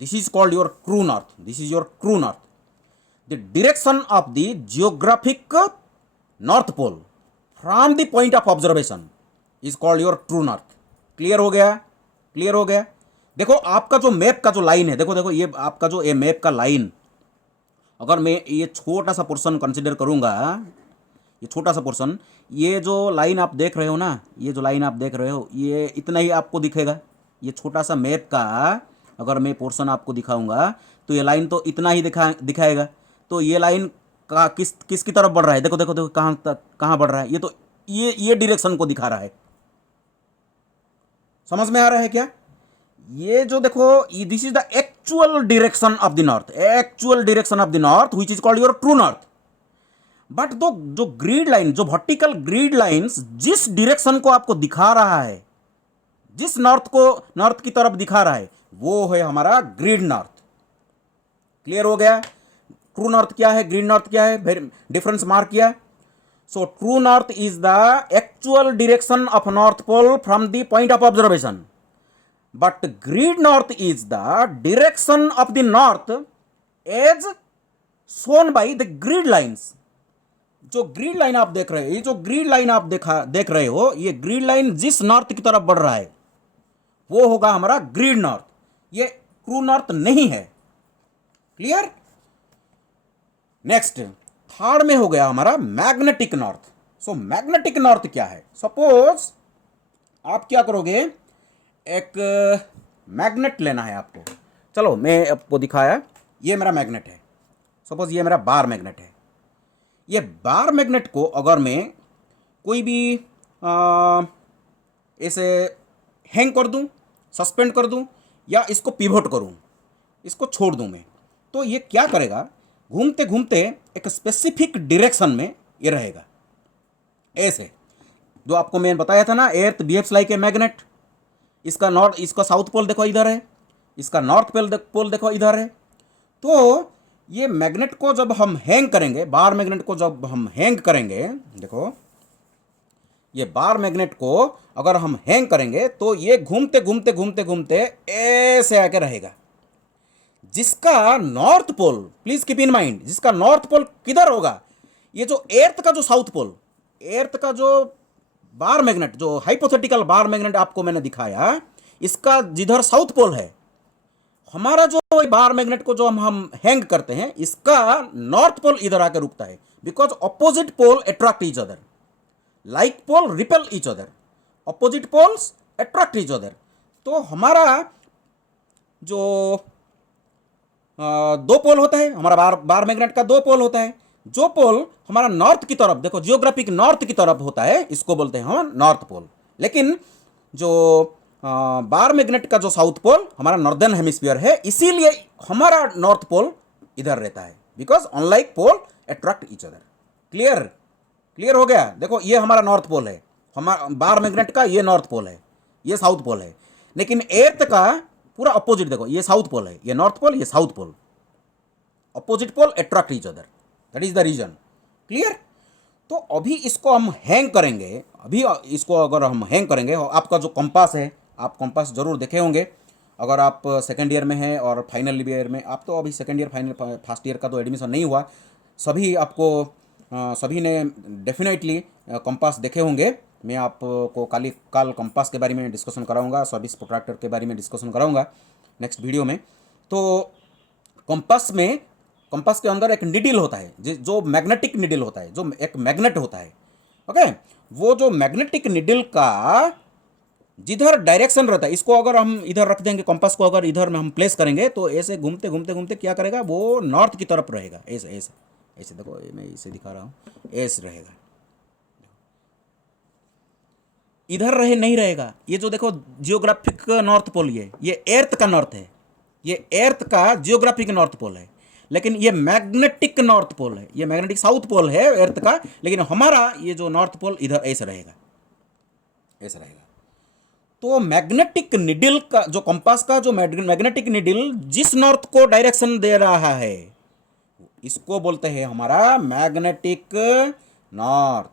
this is called your true north, this is your true north, the direction of the geographic north pole from the point of observation is called your true north. Clear हो गया? क्लियर हो गया? देखो आपका जो मैप का जो लाइन है, देखो देखो ये आपका जो ये मैप का लाइन, अगर मैं ये छोटा सा पोर्शन कंसिडर करूंगा, ये छोटा सा पोर्शन, ये जो लाइन आप देख रहे हो ना, ये जो लाइन आप देख रहे हो, ये इतना ही आपको दिखेगा। ये छोटा सा मैप का अगर मैं पोर्शन आपको दिखाऊंगा तो ये लाइन तो इतना ही दिखाएगा। तो ये लाइन का किसकी तरफ बढ़ रहा है? देखो देखो देखो कहाँ तक कहाँ बढ़ रहा है, ये तो ये डायरेक्शन को दिखा रहा है। समझ में आ रहा है क्या? ये जो देखो, this is the actual direction of the north, actual direction of the north which is called your true north. But दो जो ग्रिड लाइन, जो वर्टिकल ग्रिड लाइंस जिस डायरेक्शन को आपको दिखा रहा है, जिस नॉर्थ की तरफ दिखा रहा है, वो है हमारा ग्रिड नॉर्थ। क्लियर हो गया? ट्रू नॉर्थ क्या है, ग्रिड नॉर्थ क्या है, डिफरेंस मार्क किया। So true north is the actual direction of north pole from the point of observation, but grid north is the direction of the north as shown by the grid lines. जो ग्रिड लाइन आप देख रहे हो, ये जो ग्रिड लाइन आप देख रहे हो, ये ग्रिड लाइन जिस नॉर्थ की तरफ बढ़ रहा है वो होगा हमारा ग्रिड नॉर्थ, ये ट्रू नॉर्थ नहीं है। क्लियर? नेक्स्ट थर्ड में हो गया हमारा magnetic north. So magnetic north क्या है? सपोज आप क्या करोगे, एक मैग्नेट लेना है आपको। चलो मैं आपको दिखाया, ये मेरा मैग्नेट है, सपोज ये मेरा बार मैग्नेट है। ये बार मैग्नेट को अगर मैं कोई भी ऐसे हैंग कर दूं, सस्पेंड कर दूं, या इसको पिवोट करूं, इसको छोड़ दूं मैं, तो ये क्या करेगा, घूमते घूमते एक स्पेसिफिक डायरेक्शन में ये रहेगा। ऐसे जो आपको मैंने बताया था ना, earth behaves like a magnet. इसका साउथ पोल देखो इधर है, इसका नॉर्थ पोल देखो इधर है। तो ये मैग्नेट को जब हम हैंग करेंगे, बार मैग्नेट को जब हम हैंग करेंगे, देखो ये बार मैग्नेट को अगर हम हैंग करेंगे तो ये घूमते घूमते घूमते घूमते ऐसे आके रहेगा। जिसका north pole, please keep in mind, जिसका नॉर्थ पोल किधर होगा, ये जो एर्थ का जो साउथ पोल, एर्थ का जो बार मैग्नेट, जो हाइपोथेटिकल बार मैग्नेट आपको मैंने दिखाया, इसका जिधर साउथ पोल है, हमारा जो बार मैग्नेट को जो हम हैंग करते हैं, इसका नॉर्थ पोल इधर आकर रुकता है। Because opposite pole attract each other, like pole repel each other, opposite poles attract each other. तो हमारा जो दो पोल होता है, हमारा बार मैग्नेट का दो पोल होता है। जो पोल हमारा नॉर्थ की तरफ, देखो जियोग्राफिक नॉर्थ की तरफ होता है, इसको बोलते हैं हम नॉर्थ पोल। लेकिन जो बार मैग्नेट का जो साउथ पोल हमारा नॉर्दर्न हेमिस्फीयर है, इसीलिए हमारा नॉर्थ पोल इधर रहता है, because unlike pole attract each other. Clear? Clear हो गया? देखो ये हमारा नॉर्थ पोल है, हमारा बार मैग्नेट का ये नॉर्थ पोल है, ये साउथ पोल है। लेकिन एर्थ का पूरा अपोजिट, देखो ये साउथ पोल है, ये नॉर्थ पोल, ये south pole, opposite pole attract each other, that is the reason. Clear? तो अभी इसको हम हैंग करेंगे, अभी इसको अगर हम हैंग करेंगे, आपका जो कंपास है, आप कंपास जरूर देखे होंगे अगर आप सेकेंड ईयर में हैं और फाइनल ईयर में। आप तो अभी second year final first year का तो एडमिशन नहीं हुआ, सभी आपको सभी ने डेफिनेटली कंपास देखे होंगे। मैं आपको कल कंपास के बारे में डिस्कशन कराऊंगा, सर्विस प्रोट्रैक्टर के बारे में डिस्कशन कराऊंगा नेक्स्ट वीडियो में। तो कंपास के अंदर एक निडल होता है, जो मैग्नेटिक निडल होता है, जो एक मैग्नेट होता है। ओके, वो जो मैग्नेटिक निडल का जिधर डायरेक्शन रहता है, इसको अगर हम इधर रख देंगे, कंपास को अगर इधर में हम प्लेस करेंगे तो ऐसे घूमते घूमते घूमते क्या करेगा, वो नॉर्थ की तरफ रहेगा। ऐसे ऐसे ऐसे देखो, मैं इसे दिखा रहा हूँ, ऐसे रहेगा, इधर रहे नहीं रहेगा। ये जो देखो जियोग्राफिक नॉर्थ पोल, ये एर्थ का नॉर्थ है, ये एर्थ का जियोग्राफिक नॉर्थ पोल है, लेकिन ये मैग्नेटिक नॉर्थ पोल है, ये मैग्नेटिक साउथ पोल है एर्थ का, लेकिन हमारा ये जो नॉर्थ पोल इधर ऐसे रहेगा, ऐसे रहेगा। तो मैग्नेटिक निडिल का जो कंपास का जो मैग्नेटिक निडिल जिस नॉर्थ को डायरेक्शन दे रहा है, इसको बोलते हैं हमारा magnetic north.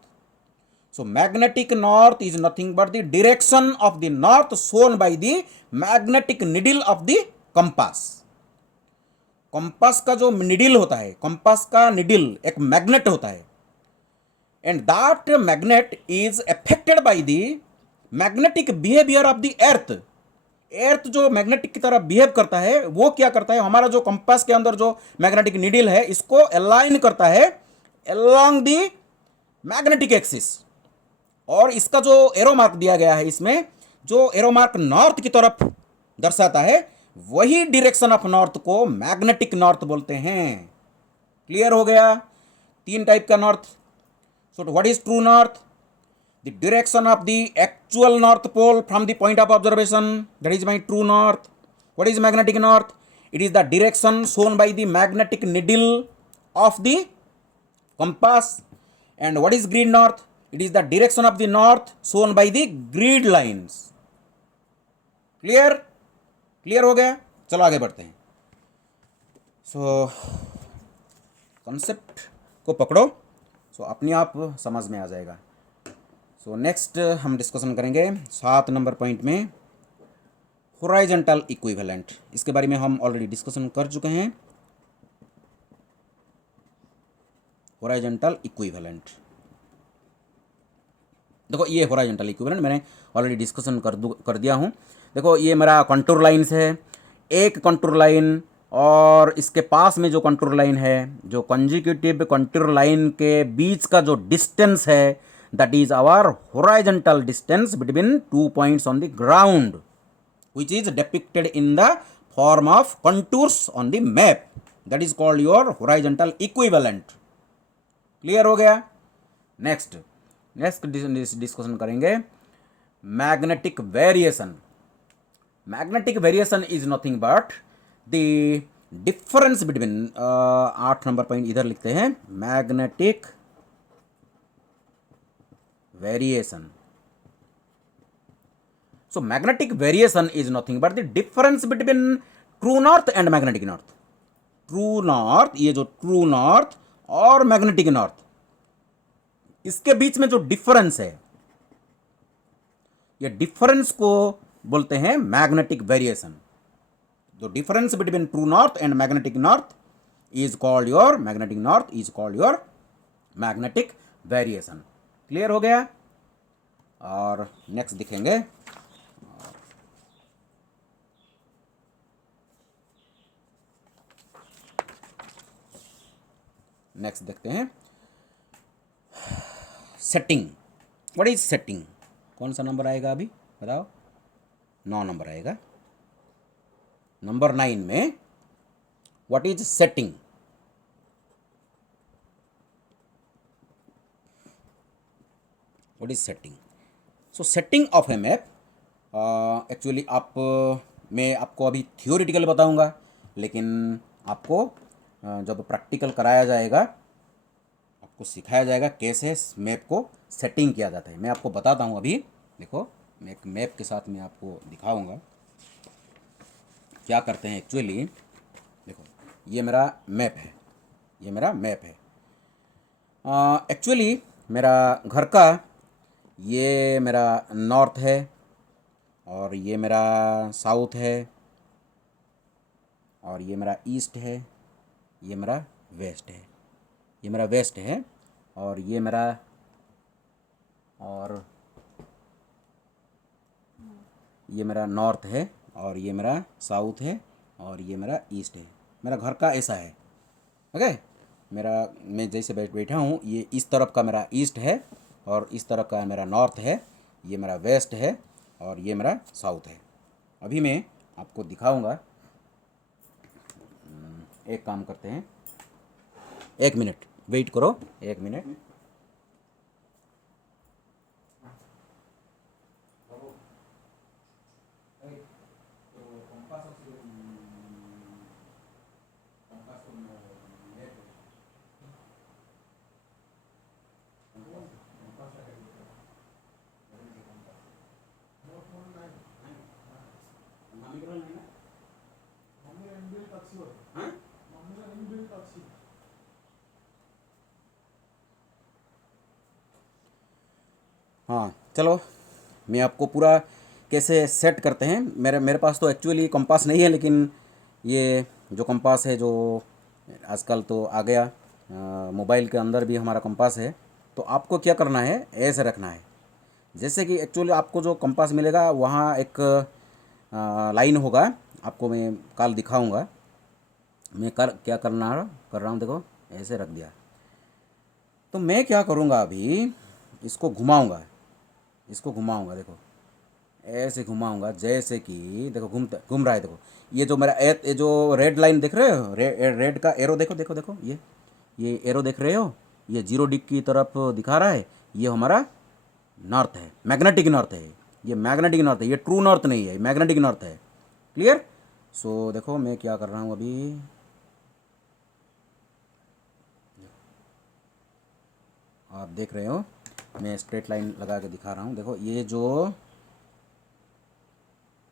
So magnetic north is nothing but the direction of the north shown by the magnetic needle of the compass. Compass का जो निडिल होता है, कंपास का निडिल एक मैग्नेट होता है, and that magnet is affected by the magnetic behaviour of the earth. Earth जो मैग्नेटिक की तरह बिहेव करता है, वो क्या करता है, हमारा जो कंपास के अंदर जो मैग्नेटिक निडिल है, इसको अलाइन करता है अलोंग द मैग्नेटिक एक्सिस। और इसका जो एरो मार्क दिया गया है, इसमें जो एरो मार्क नॉर्थ की तरफ दर्शाता है, वही डायरेक्शन ऑफ नॉर्थ को मैग्नेटिक नॉर्थ बोलते हैं। क्लियर हो गया? तीन टाइप का नॉर्थ। So what is true north? The direction of the actual north pole from the point of observation, that is my true north. What is magnetic north? It is the direction shown by the magnetic needle of the compass. And what is green north? It is the direction of the north shown by the grid lines. Clear? Clear हो गया? चलो आगे बढ़ते हैं। कंसेप्ट को पकड़ो, अपने आप समझ में आ जाएगा। नेक्स्ट हम डिस्कशन करेंगे 7 नंबर पॉइंट में हॉरिजॉन्टल इक्विवेलेंट। इसके बारे में हम ऑलरेडी डिस्कशन कर चुके हैं। हॉरिजॉन्टल इक्विवेलेंट, देखो ये हॉरिजॉन्टल इक्विवेलेंट मैंने ऑलरेडी डिस्कशन कर दिया हूँ। देखो ये मेरा कंटूर लाइन्स है, एक कंटूर लाइन और इसके पास में जो कंटूर लाइन है, जो कंजिक्यूटिव कंटूर लाइन के बीच का जो डिस्टेंस है, that is our horizontal distance between 2 points on the ground, which is depicted in the form of contours on the map. That is called your horizontal equivalent. Clear हो गया? नेक्स्ट डिस्कशन करेंगे magnetic variation. Magnetic variation is nothing but the difference between 8 number point इधर लिखते हैं, magnetic variation. So magnetic variation is nothing but the difference between true north and magnetic north. True north, ये जो true north और मैग्नेटिक नॉर्थ, इसके बीच में जो डिफरेंस है, ये डिफरेंस को बोलते हैं मैग्नेटिक वेरिएशन। जो difference between true north and magnetic north is called your magnetic north, is called your magnetic variation. Clear हो गया? और नेक्स्ट दिखेंगे नेक्स्ट देखते हैं सेटिंग। What is setting? कौन सा नंबर आएगा अभी बताओ? 9 नंबर आएगा। नंबर 9 में what is setting? What is setting? So setting of a map, actually मैं आपको अभी थियोरिटिकल बताऊंगा, लेकिन आपको जब प्रैक्टिकल कराया जाएगा, आपको सिखाया जाएगा कैसे मैप को सेटिंग किया जाता है। मैं आपको बताता हूँ अभी। देखो मैं एक मैप के साथ मैं आपको दिखाऊंगा क्या करते हैं एक्चुअली। देखो ये मेरा मैप है, ये मेरा मैप है। एक्चुअली मेरा घर का ये मेरा नॉर्थ है, और ये मेरा साउथ है, और ये मेरा ईस्ट है, ये मेरा वेस्ट है, ये मेरा वेस्ट है, और ये मेरा नॉर्थ है, और ये मेरा साउथ है, और ये मेरा ईस्ट है। मेरा घर का ऐसा है। ओके, मैं जैसे बैठा हूँ, ये इस तरफ का मेरा ईस्ट है, और इस तरफ का मेरा नॉर्थ है, ये मेरा वेस्ट है, और ये मेरा साउथ है। अभी मैं आपको दिखाऊंगा। एक काम करते हैं, 1 मिनट वेट करो, 1 मिनट। हाँ चलो, मैं आपको पूरा कैसे सेट करते हैं। मेरे मेरे पास तो एक्चुअली कंपास नहीं है, लेकिन ये जो कंपास है, जो आजकल तो आ गया, मोबाइल के अंदर भी हमारा कंपास है। तो आपको क्या करना है, ऐसे रखना है। जैसे कि एक्चुअली आपको जो कंपास मिलेगा वहाँ एक लाइन होगा, आपको मैं कल दिखाऊंगा। मैं क्या कर रहा हूँ, देखो ऐसे रख दिया। तो मैं क्या करूँगा अभी, इसको घुमाऊँगा, इसको घुमाऊँगा, देखो ऐसे घुमाऊँगा। जैसे कि देखो घूम रहा है, देखो ये जो मेरा ये जो रेड लाइन देख रहे हो, रेड का एरो, देखो देखो देखो, ये एरो देख रहे हो, ये 0 डिग्री की तरफ दिखा रहा है। ये हमारा नॉर्थ है, मैग्नेटिक नॉर्थ है। ये मैग्नेटिक नॉर्थ है, ये ट्रू नॉर्थ नहीं है, मैग्नेटिक नॉर्थ है। क्लियर? सो देखो मैं क्या कर रहा हूँ अभी, आप देख रहे हो, मैं स्ट्रेट लाइन लगा के दिखा रहा हूँ। देखो ये जो,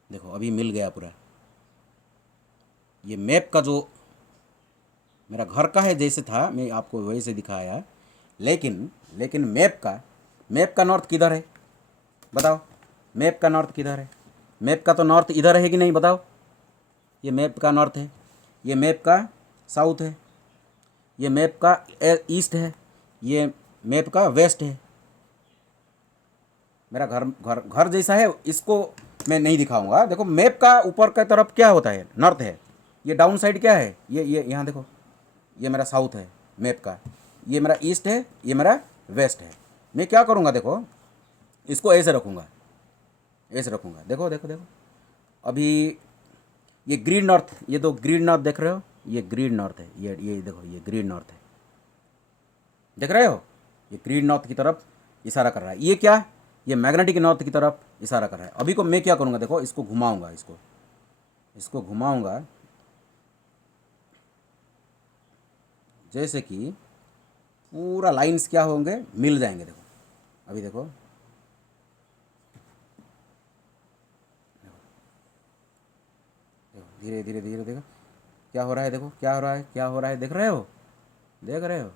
देखो अभी मिल गया पूरा। ये मैप का जो मेरा घर का है जैसे था, मैं आपको वैसे दिखाया। लेकिन लेकिन मैप का नॉर्थ किधर है बताओ? मैप का नॉर्थ किधर है? मैप का तो नॉर्थ इधर है कि नहीं बताओ? ये मैप का नॉर्थ है, ये मैप का साउथ है, ये मैप का ईस्ट है, ये मैप का वेस्ट है। मेरा घर घर घर जैसा है, इसको मैं नहीं दिखाऊंगा। देखो मैप का ऊपर की तरफ क्या होता है, नॉर्थ है। ये डाउन साइड क्या है, ये यहाँ देखो, ये मेरा साउथ है मैप का, ये मेरा ईस्ट है, ये मेरा वेस्ट है। मैं क्या करूँगा, देखो इसको ऐसे रखूँगा, ऐसे रखूँगा। देखो देखो देखो, अभी ये ग्रीन नॉर्थ, ये दो ग्रीन नॉर्थ देख रहे हो, ये ग्रीन नॉर्थ है। ये देखो, ये ग्रीन नॉर्थ है, देख रहे हो? ये ग्रीन नॉर्थ की तरफ इशारा कर रहा है। ये क्या, ये मैग्नेटिक नॉर्थ की तरफ इशारा कर रहा है। अभी को मैं क्या करूँगा, देखो इसको घुमाऊँगा, इसको घुमाऊँगा। जैसे कि पूरा लाइंस क्या होंगे, मिल जाएंगे। देखो अभी देखो, धीरे धीरे धीरे देखो क्या हो रहा है, देखो क्या हो रहा है, क्या हो रहा है, देख रहे हो? देख रहे हो?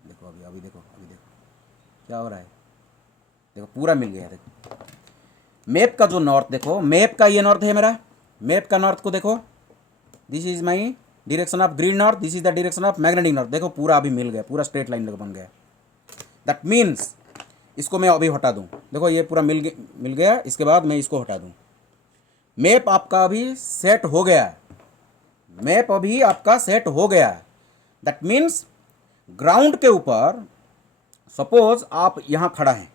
देखो अभी अभी देखो, अभी देखो क्या हो रहा है। देखो पूरा मिल गया। देखो मैप का जो नॉर्थ, देखो मैप का ये नॉर्थ है मेरा। मैप का नॉर्थ को देखो, this is my direction of green north, this is the direction of magnetic north. देखो पूरा अभी मिल गया, पूरा स्ट्रेट लाइन बन गया। दैट मीन्स इसको मैं अभी हटा दूँ, देखो ये पूरा मिल गया। इसके बाद मैं इसको हटा दूँ। मैप आपका अभी सेट हो गया, मैप अभी आपका सेट हो गया। दैट मीन्स ग्राउंड के ऊपर, सपोज आप यहाँ खड़ा हैं,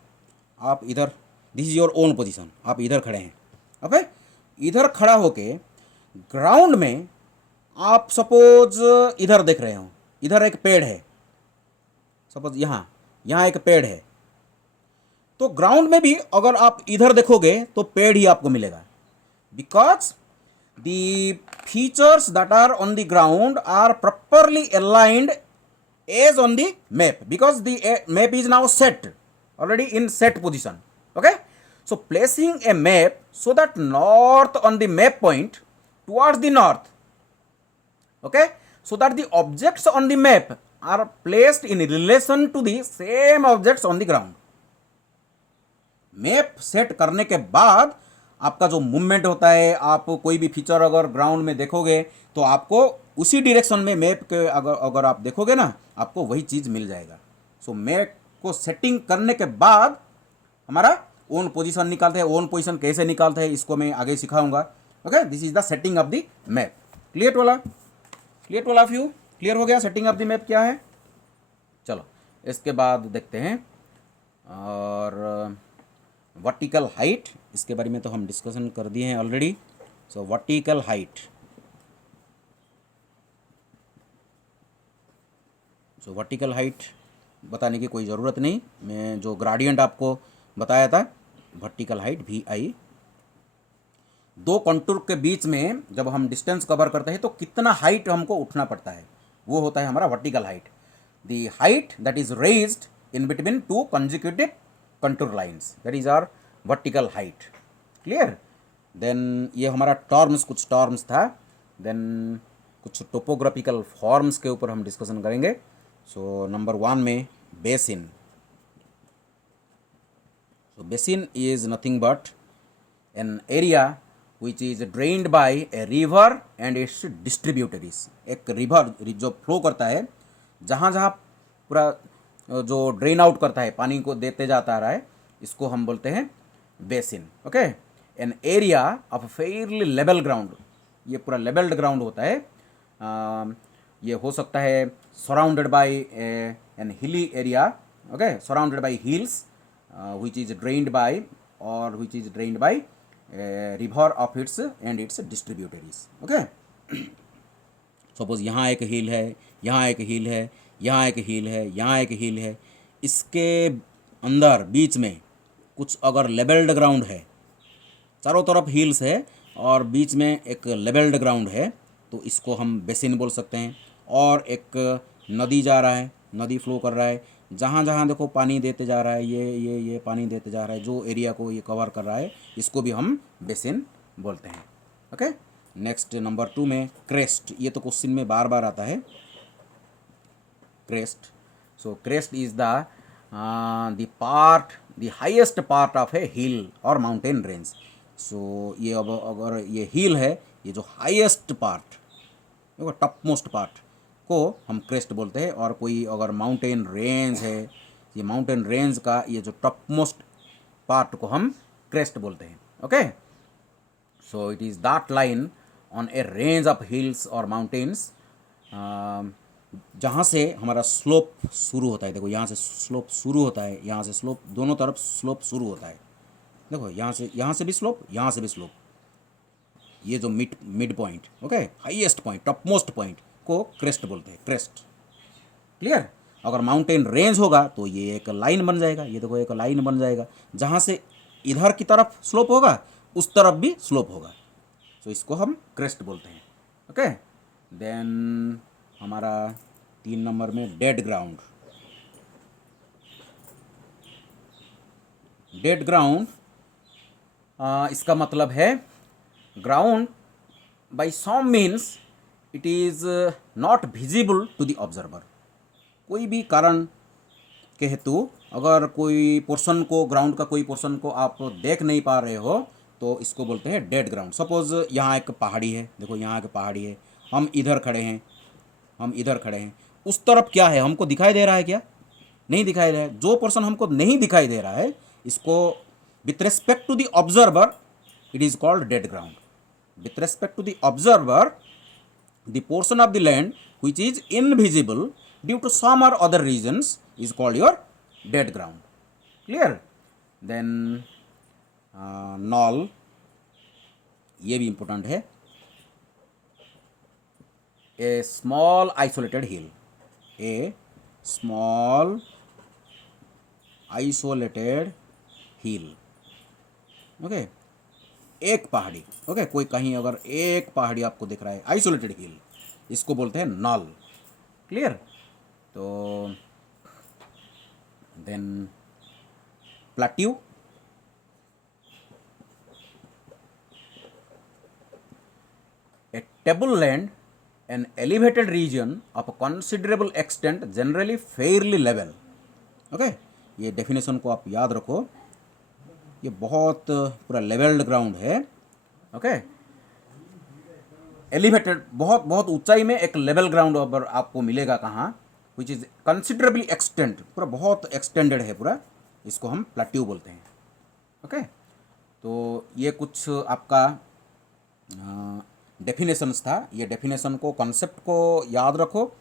आप इधर, this is your own position, आप इधर खड़े हैं। ओके, इधर खड़ा होके ग्राउंड में आप सपोज इधर देख रहे हो, इधर एक पेड़ है, सपोज यहाँ यहाँ एक पेड़ है। तो ग्राउंड में भी अगर आप इधर देखोगे तो पेड़ ही आपको मिलेगा, because the features that are on the ground are properly aligned as on the map, because the map is now set, already in set position. Okay, so placing a map so that north on the map point towards the north, okay, so that the objects on the map are placed in relation to the same objects on the ground. Map set करने के बाद आपका जो मूवमेंट होता है, आप कोई भी फीचर अगर ग्राउंड में देखोगे तो आपको उसी डायरेक्शन में मैप के अगर अगर आप देखोगे ना, आपको वही चीज़ मिल जाएगा। सो मैप को सेटिंग करने के बाद हमारा ओन पोजीशन निकालते हैं। ओन पोजीशन कैसे निकालते हैं इसको मैं आगे सिखाऊंगा। Okay, this is the setting of the map. Clear वाला, क्लियर वाला फ्यू क्लियर हो गया सेटिंग ऑफ द मैप क्या है। चलो इसके बाद देखते हैं। और वर्टिकल हाइट, इसके बारे में तो हम डिस्कशन कर दिए हैं ऑलरेडी। सो वर्टिकल हाइट, सो वर्टिकल हाइट बताने की कोई ज़रूरत नहीं, मैं जो ग्रेडियंट आपको बताया था वर्टिकल हाइट VI, दो कंटूर के बीच में जब हम डिस्टेंस कवर करते हैं तो कितना हाइट हमको उठना पड़ता है, वो होता है हमारा vertical height. The height that is raised in between two consecutive contour lines, that is our vertical height. Clear? Then ये हमारा टर्म्स, कुछ टर्म्स था। देन कुछ टोपोग्राफिकल फॉर्म्स के ऊपर हम डिस्कशन करेंगे। सो नंबर 1 में basin. So basin is nothing but an area which is drained by a river and its distributaries। एक रिवर जो फ्लो करता है, जहाँ जहाँ पूरा जो ड्रेन आउट करता है, पानी को देते जाता रहा है, इसको हम बोलते हैं basin. Okay, an area of Fairlie level ground, ये पूरा लेवल्ड ग्राउंड होता है। ये हो सकता है surrounded by an hilly area, okay, surrounded by hills which is drained by or which is drained by river of its and its distributaries। okay, suppose यहाँ एक हिल है, यहाँ एक हिल है, यहाँ एक हिल है, यहाँ एक हिल है, इसके अंदर बीच में कुछ अगर लेवल्ड ग्राउंड है, चारों तरफ हिल्स है और बीच में एक लेवल्ड ग्राउंड है, तो इसको हम बेसिन बोल सकते हैं। और एक नदी जा रहा है, नदी फ्लो कर रहा है, जहाँ जहाँ देखो पानी देते जा रहा है, ये पानी देते जा रहा है, जो एरिया को ये कवर कर रहा है, इसको भी हम बेसिन बोलते हैं। ओके, नेक्स्ट नंबर 2 में क्रेस्ट, ये तो क्वेश्चन में बार बार आता है, crest. So crest is the part, the highest part of a hill और माउंटेन रेंज। सो ये अब अगर ये हिल है, ये जो हाईएस्ट पार्ट, देखो टॉप मोस्ट पार्ट को हम क्रेस्ट बोलते हैं। और कोई अगर माउंटेन रेंज है, ये माउंटेन रेंज का ये जो टॉप मोस्ट पार्ट को हम क्रेस्ट बोलते हैं। Okay, so it is that line on A range of hills और माउंटेन्स, जहाँ से हमारा स्लोप शुरू होता है। देखो यहाँ से स्लोप शुरू होता है, यहाँ से स्लोप, दोनों तरफ स्लोप शुरू होता है। देखो यहाँ से भी स्लोप, यहाँ से भी स्लोप, ये जो mid point, okay, highest point, top most point को क्रेस्ट बोलते हैं, क्रेस्ट। क्लियर? अगर माउंटेन रेंज होगा तो ये एक लाइन बन जाएगा, ये देखो एक लाइन बन जाएगा, जहाँ से इधर की तरफ स्लोप होगा उस तरफ भी स्लोप होगा, तो इसको हम क्रेस्ट बोलते हैं। ओके, देन हमारा 3 नंबर में डेड ग्राउंड। डेड ग्राउंड, इसका मतलब है ground by some means it is not visible to the observer. कोई भी कारण के हेतु अगर कोई पोर्शन को, ग्राउंड का कोई पोर्शन को आप देख नहीं पा रहे हो, तो इसको बोलते हैं डेड ग्राउंड। सपोज यहाँ एक पहाड़ी है, देखो यहाँ एक पहाड़ी है, हम इधर खड़े हैं, हम इधर खड़े हैं, उस तरफ क्या है, हमको दिखाई दे रहा है क्या? नहीं दिखाई दे रहा है। जो पोर्शन हमको नहीं दिखाई दे रहा है, इसको with respect to the observer it is called dead ground. With respect to the observer, the portion of the land which is invisible due to some or other reasons is called your dead ground। clear? then null, ये भी important है, a small isolated hill, a small isolated hill। okay, एक पहाड़ी, ओके, कोई कहीं अगर एक पहाड़ी आपको दिख रहा है, आइसोलेटेड हिल, इसको बोलते हैं नल। क्लियर? तो then plateau, a tableland, an elevated region of considerable extent, generally fairly level. Okay, ये डेफिनेशन को आप याद रखो, ये बहुत पूरा लेवल्ड ग्राउंड है। ओके, एलिवेटेड, बहुत बहुत ऊंचाई में एक लेवल ग्राउंड पर आपको मिलेगा कहाँ, विच इज़ कंसिडरेबली एक्सटेंड, पूरा बहुत एक्सटेंडेड है पूरा, इसको हम प्लेट्यू बोलते हैं। ओके, तो ये कुछ आपका डेफिनेशंस था। ये डेफिनेशन को, कॉन्सेप्ट को याद रखो,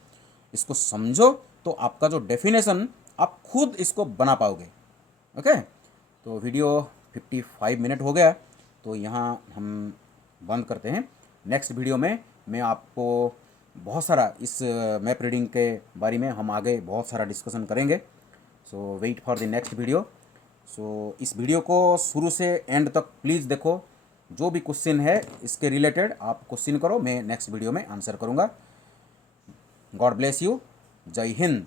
इसको समझो, तो आपका जो डेफिनेशन आप खुद इसको बना पाओगे। ओके, तो वीडियो 55 मिनट हो गया, तो यहाँ हम बंद करते हैं। नेक्स्ट वीडियो में मैं आपको बहुत सारा इस मैप रीडिंग के बारे में हम आगे बहुत सारा डिस्कशन करेंगे। So wait for the next video. So इस वीडियो को शुरू से एंड तक प्लीज़ देखो। जो भी क्वेश्चन है इसके रिलेटेड आप क्वेश्चन करो, मैं नेक्स्ट वीडियो में आंसर करूँगा। God bless you. जय हिंद।